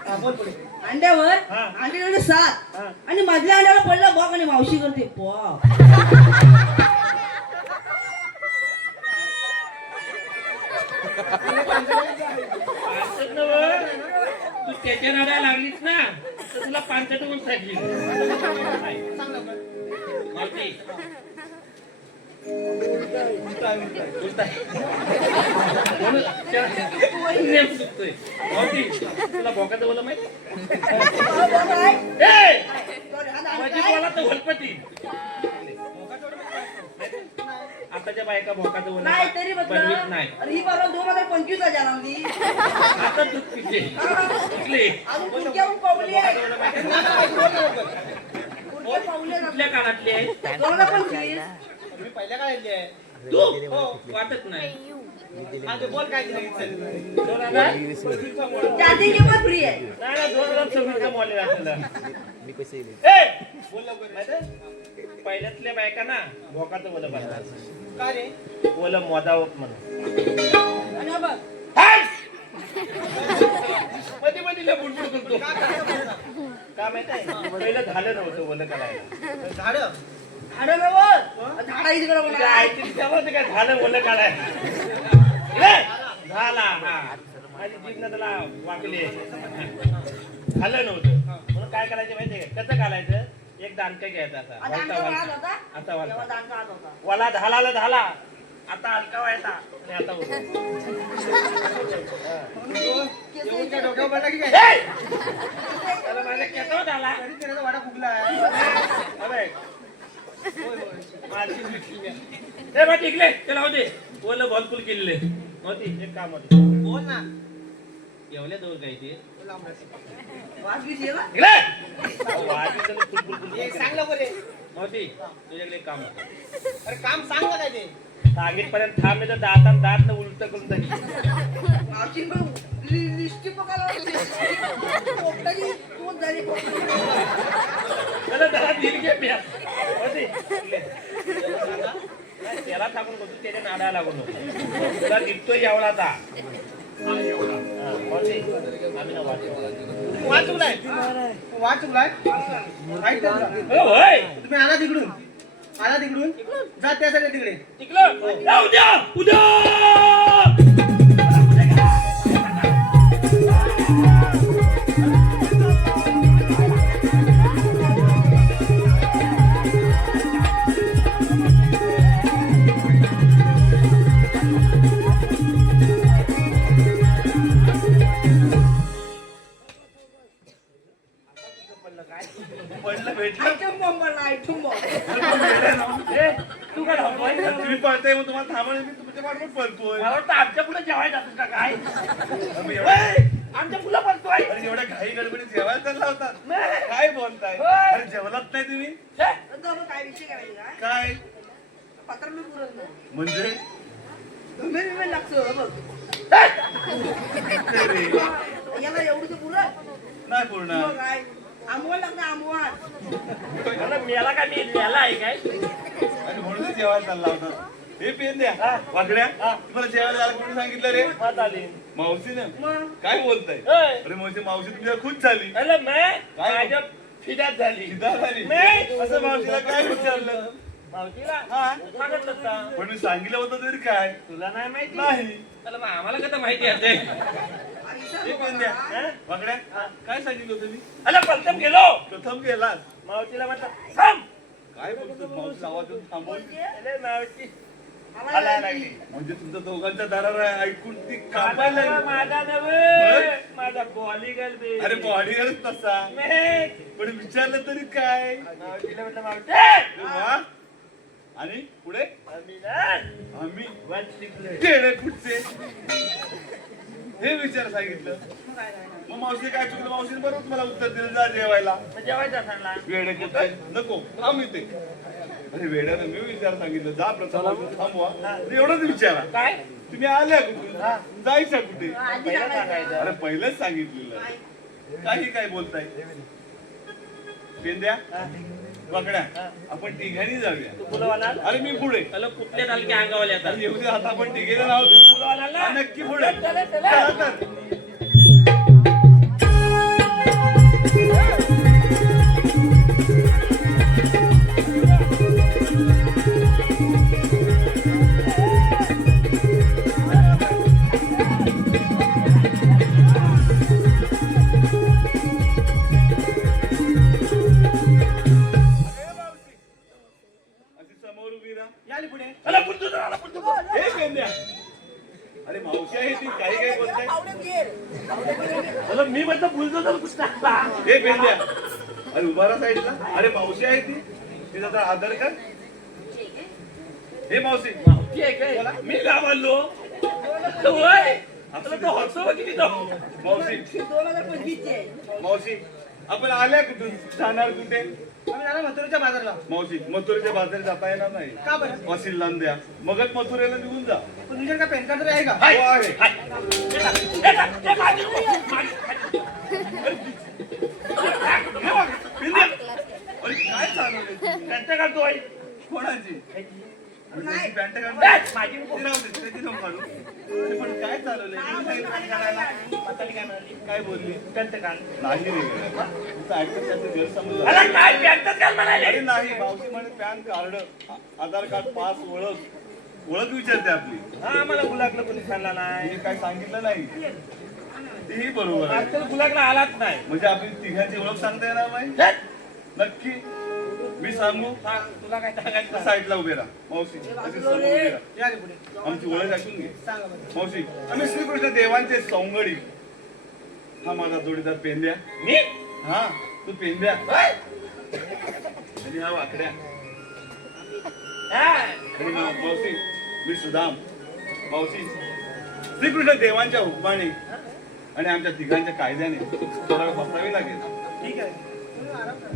हा बोल पुढे अंड्यावर हा. अंडे 7 आणि मधल्या अंड्यावर पडलं बघ आणि मावशी करते पॉप पाचट नव्ह. तू त्याच्या नाड्या लागलीस ना तर तुला 5 होऊन सांगेल मावती नेम चुकतोय मावती तुला भोकाचं बोला माहिती माझी बोला तर वलपती आताच्या बायका भोकाचं बोला नाही तरी बनवीत नाही अरे ही बरोबर 2025 ला जन्मली आता दूध पिते कुठले अजून कुठल्याहून पावली आहे कुठल्या पावली आहे कुठल्या काळातली आहे 2025 मी पहिल्या काळातली आहे तू वाटत नाही हा ते बोल काय दिलं 2000 चार्जिंग किंमत फ्री आहे नाही 2026 मॉडेल आपल्याला मी कसे बोल लवकर पहिल्यातल्या बायका ना भोकाचं बोल बनतात काय रे बोल मोदावत म्हणून आणि हा बघ मध्ये मध्ये लय बुडबुड करतो का माहित आहे पहिलं झालं नव्हतं बोल करायला झाड झाडं नव्हत झाडा इकडे तुझ्या बघा आईची विचार होते काय झालं बोल काढायला झाला हा माझी जीभनं त्याला वाकली झालं नव्हतं म्हणून काय करायचं माहितीये का कसं घालायचं एक दांडका घ्यायचा असा दांडका वळता वाढत वळता होता आता वळता तेव्हा दांडका हात होता वला झाला आता हलका व्हायचा आणि आता उभा. येऊन काय डोक्यावर पडला की काय ए! त्याला माझ्या केसावर आला तरी त्याचा वाडा फुगला आहे अबे. माझी मिठी आहे. ए बा टिकले त्याला होते बोल बॉलफुल केलेले होती एक काम होते बोल ना एवढ्या दोन काय ते वास बीस ये ना टिकले फुल हे सांग लवकर रे मोठी तुझ्याकडे एक काम होतं अरे काम सांग ना काय ते सांगेपर्यंत थांब नाही तर दात न उलट करून टाकी मावशी पण लिस्टी पकायला पोपटाची तोच झाली त्याला जरा दिल घे प्या होती त्याला थांबून बसू त्याच्या नाडा लागून नको तुला दिसतोय एवढाचा वाट चुकलाय ऐक तर जा. तुम्ही आला तिकडून जा त्यासाठी तिकडे उद्या पडलं भेटलं आयटम बॉम्ब बनला आयटम बॉम्ब तू काय धावतोय? तुम्ही पळताय मग तुम्हाला थांबवलं मी तुमच्या मार्फत पळतोय मला वाटतं आमच्या पुढे जेवायला जातो का काय आम्ही आमच्या पुढे पळतोय एवढ्या घाई गडबडीत जेवायला चालला होता नाही. काय बोलताय होय. अरे जेवलात नाही तुम्ही हे? तर मग काय विषय करायचा काय काय पत्र मी पुरत नाही म्हणजे घमेल लागतो बघ नाही रे याला एवढं ते पुरं नाही पूर्ण मग काय आंबवण लागतं आंबवण मला मेला का मी मेला आहे काय आणि म्हणून जेवायला चालला होता हे पेन द्या वाकड्या तुम्हाला जेवायला जायला कोणी सांगितलं रे झाली मावशीनं मग काय बोलताय होय. अरे मावशी तुमच्या खुश झाली अरे मैं काय? माझ्या फिड्यात झाली सीधा झाली नाही. असं मावशीला काय विचारलं मावशीला हा सांगितलं होता पण मी सांगितलं होतं तरी काय तुला नाही माहिती नाही त्याला मग आम्हाला कसं माहिती आहे हे पेन द्या वाकड्या काय सांगितलं होतं मी अरे प्रथम गेलो प्रथम गेलास मावशीला म्हटलं थांब काय बोलतो मावशी आवाज देऊन थांबवली अरे मावशी आला लागली म्हणजे तुमच्या दोघांच्या दाराला ऐकून ती कापायला लागली. माझा नव्हे माझा बॉली गलबे अरे बॉडी घालत तसा पण विचारलं तरी काय मावशीला म्हटलं मावशी अरे वा. आणि पुढे आम्ही ना आम्ही वन शिकलोय केळे कुठचे हे विचार सांगितलं मग मावशी काय चुकलं मावशीने बरोबर तुम्हाला उत्तर दिलं जा जेवायला मग जेवायचा सांगला वेडे कुठे नको थांब इथे अरे वेड्यानं मी विचार सांगितलं जा प्रथम थांबवा एवढंच विचारा काय तुम्ही आल्या कुठून जायच्या कुठे पहिला सांगायचं अरे पहिलंच सांगितलेलं काही काय बोलताय पेंद्या वाकड्या आपण तिघांनी जाऊया तू फुलवाला अरे मी पुढे त्याला कुठल्या झाले की अंगावाले आता येऊ दे आता आपण तिघे राहू फुलवाला ना नक्की पुढे चला, चला. चला तर. अशी समोर उभी राहा याली पुढे चला, पुढचं चला, पुढचं चला. हे पेंद्या अरे मावशी आहे ती काही काय बोलताय चला, मी म्हटलं पुढचं चल पुस्तक हे पेंद्या अरे उभारा साईडला अरे मावशी आहे ती तिचा तर आधार कार्ड हे मावशी मावशी आहे काय मी का बोललो होय आपलं तो हॉटसो बघितली तो मावशी 2025 चे मावशी आपण आल्या कुठून जाणार कुठे आम्ही जाणार मथुरेच्या बाजारला मावशी मथुरेच्या बाजारात जाता येणार नाही का बरं वसील लांब द्या मगच मथुरेला निघून जा पण तुझ्याकडे काय पॅन कार्ड तरी आहे का हो आहे पेंद्या अरे काय चालवले त्यांचं का तो कोणाची नाही. पॅन्ट काढून माझी ती राहू दे, त्याची नको काढू. अरे पण काय चालवलंय मी सांगितलं पॅन्ट काढायला. म्हातारी काय म्हणाली काय बोलली त्यांचं काल नाही रे तुमचं ऐकत त्याचं गैरसमज झाला. अरे काय त्यांचं काल म्हणाले अरे नाही मावशी म्हणे पॅन कार्ड आधार कार्ड पास ओळख विचारते आपली हा मला गुलागला कोणी सांगला नाही तिने काय सांगितलं नाही तेही बरोबर आहे आजकाल गुलागला आलाच नाही म्हणजे आपली तिघांची ओळख सांगता येणार नाही नक्की मी सांगू तुला काय सांगायचं साईडला उभे राहा मावशी अशी समोर उभे राहा याली पुढे आमची ओळख ऐकून घे सांगा बरं मावशी आम्ही श्रीकृष्ण देवांचे सौंगडी हा माझा जोडीदार पेंद्या मी हा तू पेंद्या आणि हा वाकड्या हा. आणि मावशी मी सुदाम मावशी श्रीकृष्ण देवांच्या हुकमाने आणि आमच्या तिघांच्या कायद्याने थोडा वेळ बसावी लागेल ठीक आहे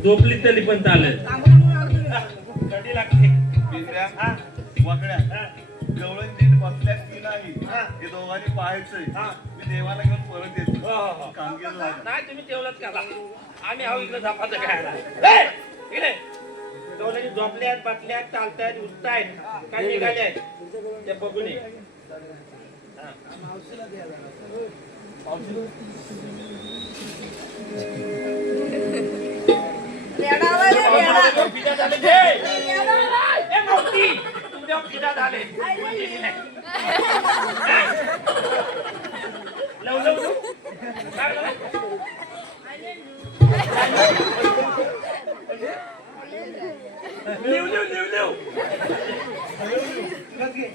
झोपली तरी पण चालेल कधी लागते पेंद्या वाकड्या जवळ नीट बसल्यास की नाही हे दोघांनी पाहायचंय मी देवाला घेऊन परत येतो कामगिरी लागेल नाही तुम्ही तेवढंच करा आम्ही आहो इकडे झपाचं खायला इकडे दोघांनी झोपल्यात बसल्यात चालतायत उठतायत काय निघाले आहेत ते बघून ये फिदा झाले ए मावशी तुमच्या फिदा झाले लव लव लव काय झालं? लिव लिव लिव लिव बस घे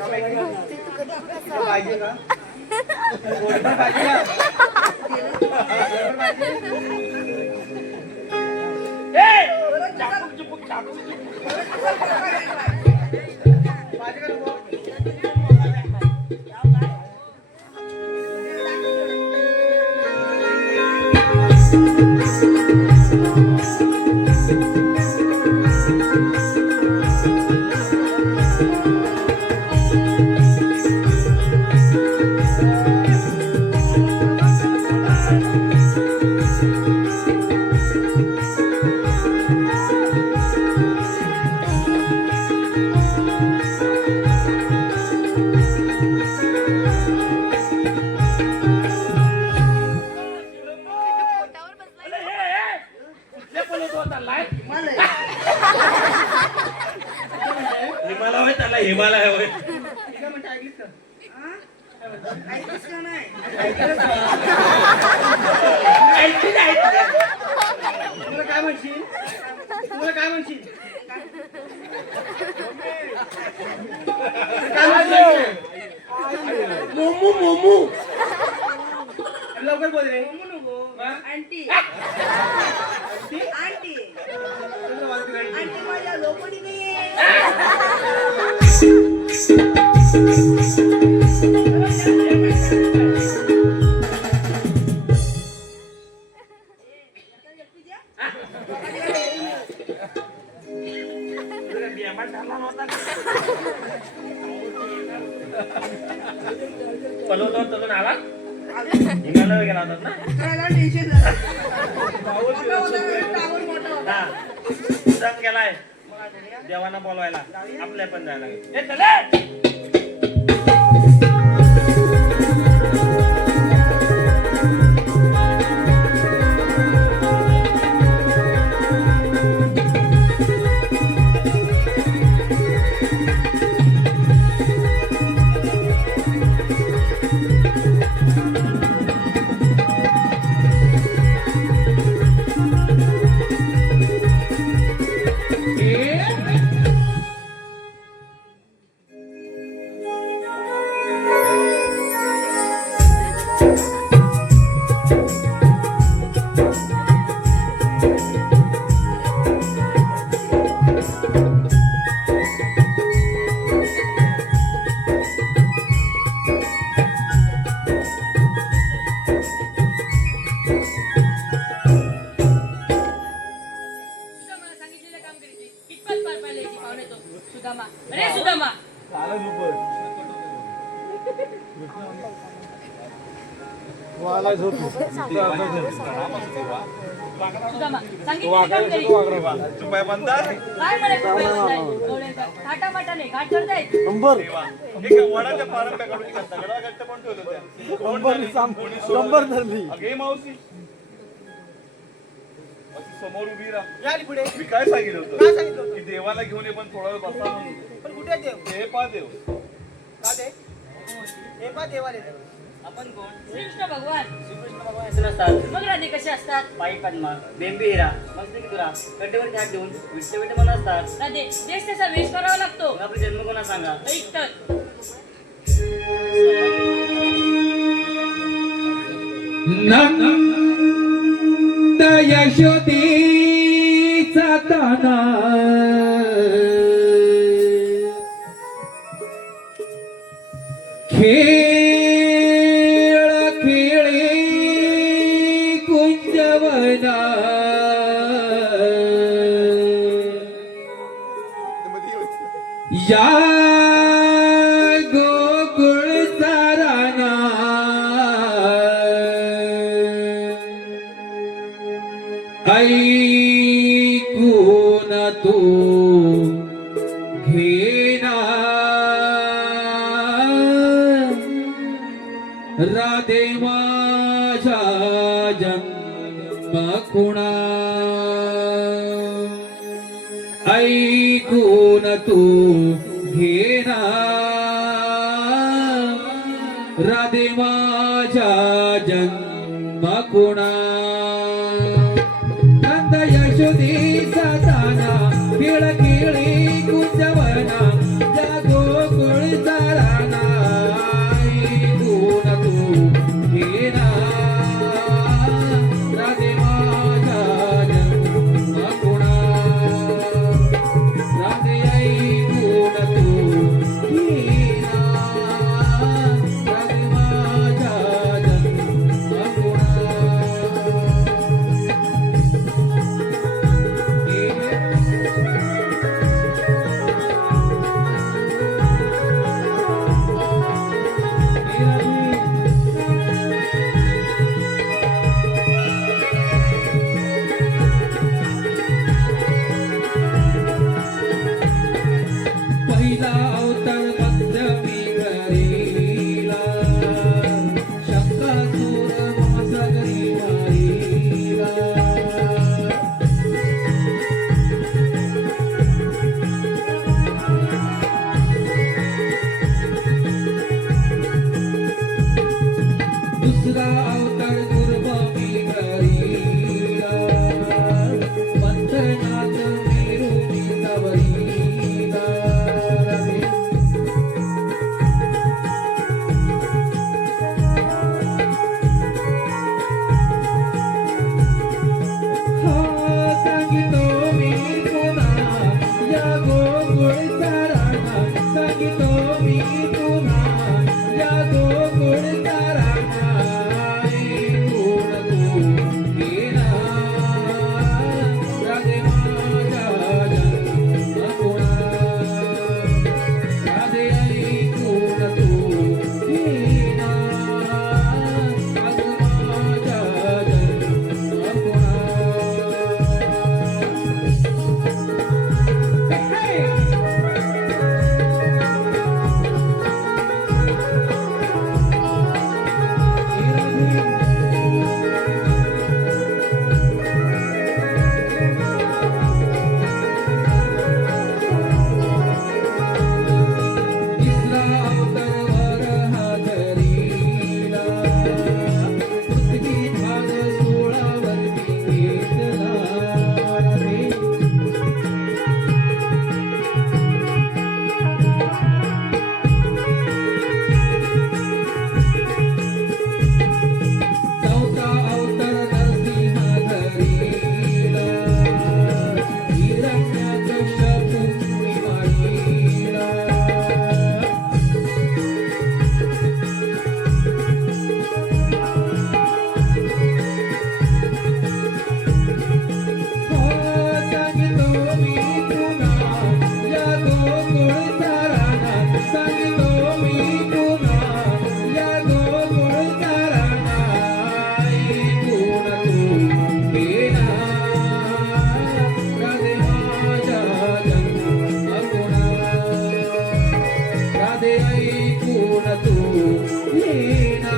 पाहिजे का गोडभर पाहिजे का गोडभर पाहिजे ए चापूक चुपूक चापूक पाहिजे का नको Thank you. काय म्हणते ऐकलीस का? हा? ऐकलंस का नाही? तुला काय म्हणशील? तुला काय म्हणशील? काय म्हणशील? मोमू मोमू लवकर बोल रे. म्हणू नको. आंटी आंटी आंटी माझ्या लोकणीने पलवतो तसं आला हिंगाला गेला होता ना टेन्शन झालं. मोठा होता ना, टावर मोठा होता. हा सण गेलाय देवांना बोलवायला आपल्या पण जायला लागेल. ए, चले! सुदामाला सांगितलेल्या कामगिरीची कितपत पार पाडली ती पाहुणे तो सुदामा. अरे सुदामा, सुदामा सांगितलेली कामगिरी चुपाय म्हणतात काय म्हणे कृपया म्हणताय? गवळ्यांचा थाटामाटाने घाट करतायत. हे काय वडाच्या पारंब्याकडून का दगडा घट्ट पण ठेवलं त्या कोण धरली? अगे मावशी अशी समोर उभी राहा. या आणि पुढे. मी काय सांगितलं काय होतं सांगितलं होतं? की देवाला घेऊन ये पण थोडा वेळ बसा म्हणून. पण कुठे आहे देव? हे पा देव का ते? हे पा देवाले देव. आपण कोण? श्रीकृष्ण भगवान. श्रीकृष्ण भगवान असे नसतात. मग राधे कसे असतात? पायी पद्मा बेंबी हिरा मस्त की तुरा कटेवरती हात देऊन विट्टे विट्टे म्हणत असतात. राधे देश त्याचा वेश करावा लागतो. मग आपला जन्म कोणा सांगा. ऐक तर नंद यशोदेचा ताना खेळ खेळे कुंजवना या गोकुळ साराना ऐकून तू घेना राधे माझ्या जन्म खुणा ऐकून तू घेना राधे माझ्या जन्म खुणा नंद यशोदेचा ताना खेळ खेळे कुंजवना या गोकुळ साराना ऐकून तू घेना राधे माझ्या जन्म खुणा राधे ऐकून तू घेना राधे माझ्या जन्म खुणा ऐकून तू येना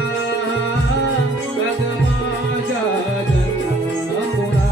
अग माझ्या जन्ममुळा.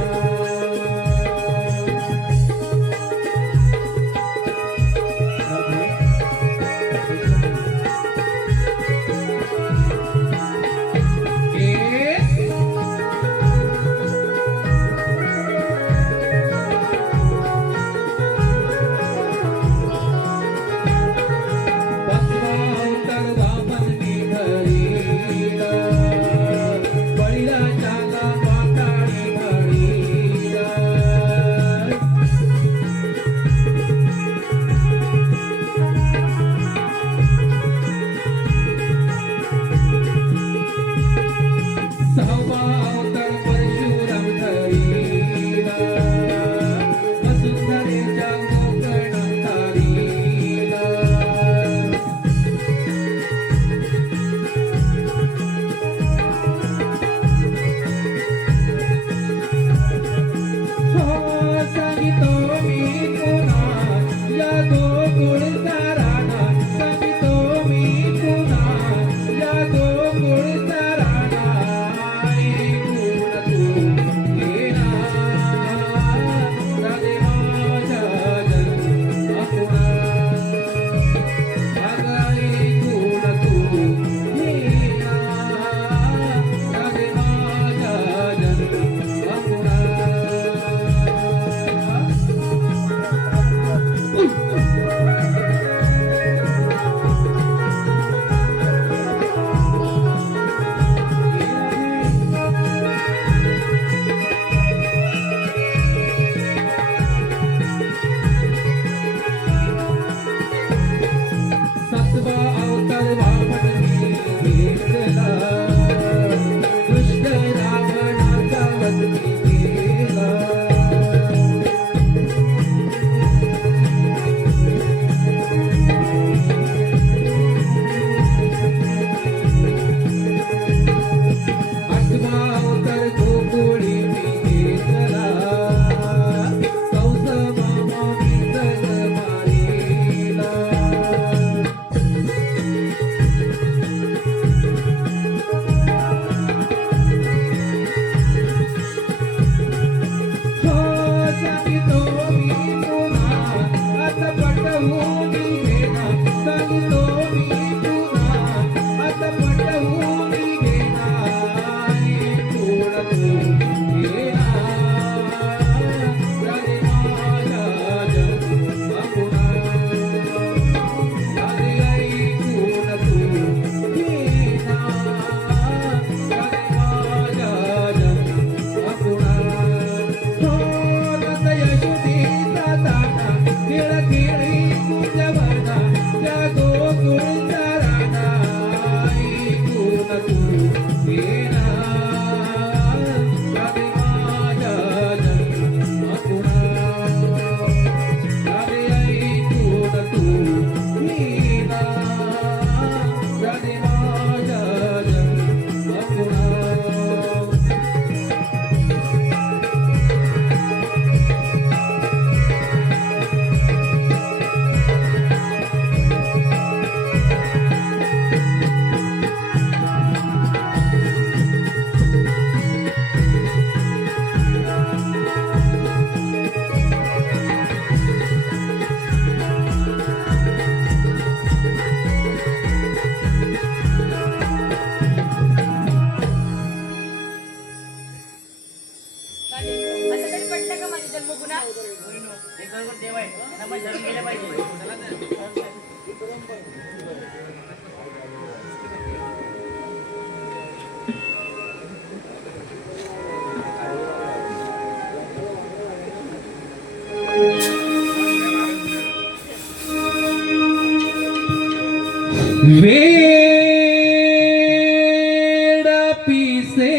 वेड पिसे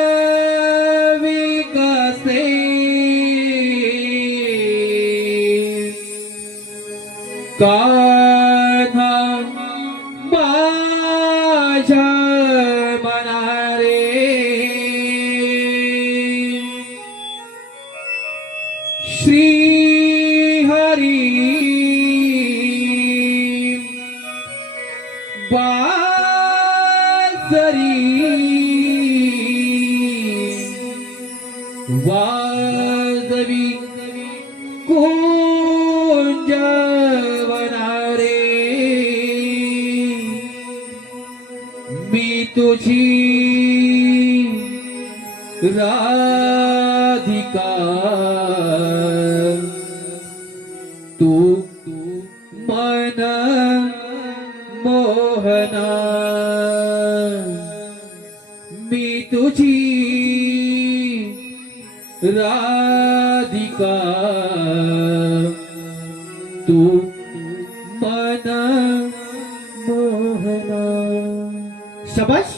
लावी कसे कान्हा माझ्या मनारे श्री हरी बासरी वाजवी कुंजवनारे मी तुझी राधिका तू मन मोहना मी तुझी राधिका तू मन मोहना. शबाश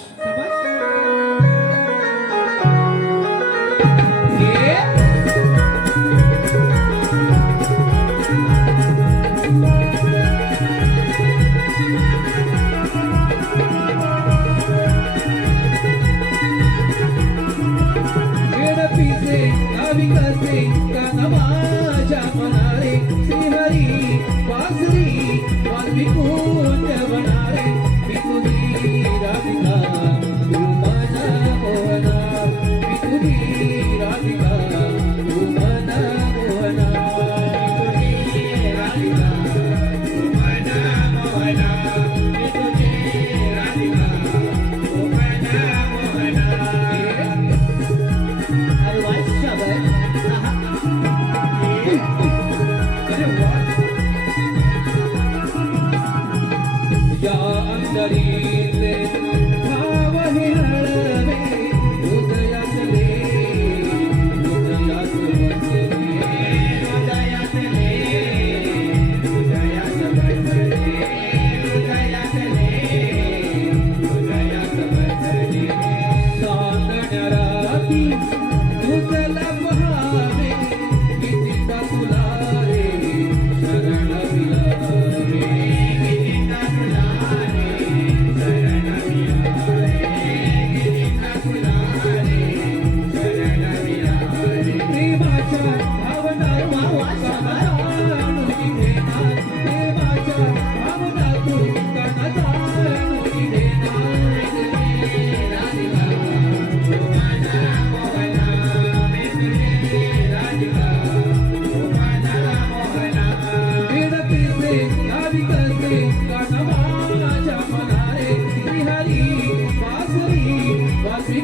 वेडपीचे नाविकाचे काना माझ्या मनारे श्रीहरी वासरी वाल्मी कुंजवनारे मी तुझी राधिका तू मन मोहना मी तुझी राधिका तू मन मोहना मी तुझी राधिका तू मन मोहना मी तुझी राधिका तू मन मोहना. अरे वा, शाबास. आहा. अरे वा. या अंतरीचे भाव हे हळवे हृदयातले हृदयात बसले हृदयातले हृदयात बसले हृदयातले हृदयात बसले चांदण्या राती तुझला पहावे कितीदा तुला रे शरण विला रे कितीदा तुला रे शरण विला रे कितीदा तुला रे शरण विला रे प्रेमाच्या भावना जाणून घेणार प्रेमाच्या भावना तू जाणून घेणार राधिका तू मना मोहना मी तुझी राधिका तू मना मोहना वेडपीचे नाविकाचे काना माझ्या मनारे श्रीहरी वासरी वासवी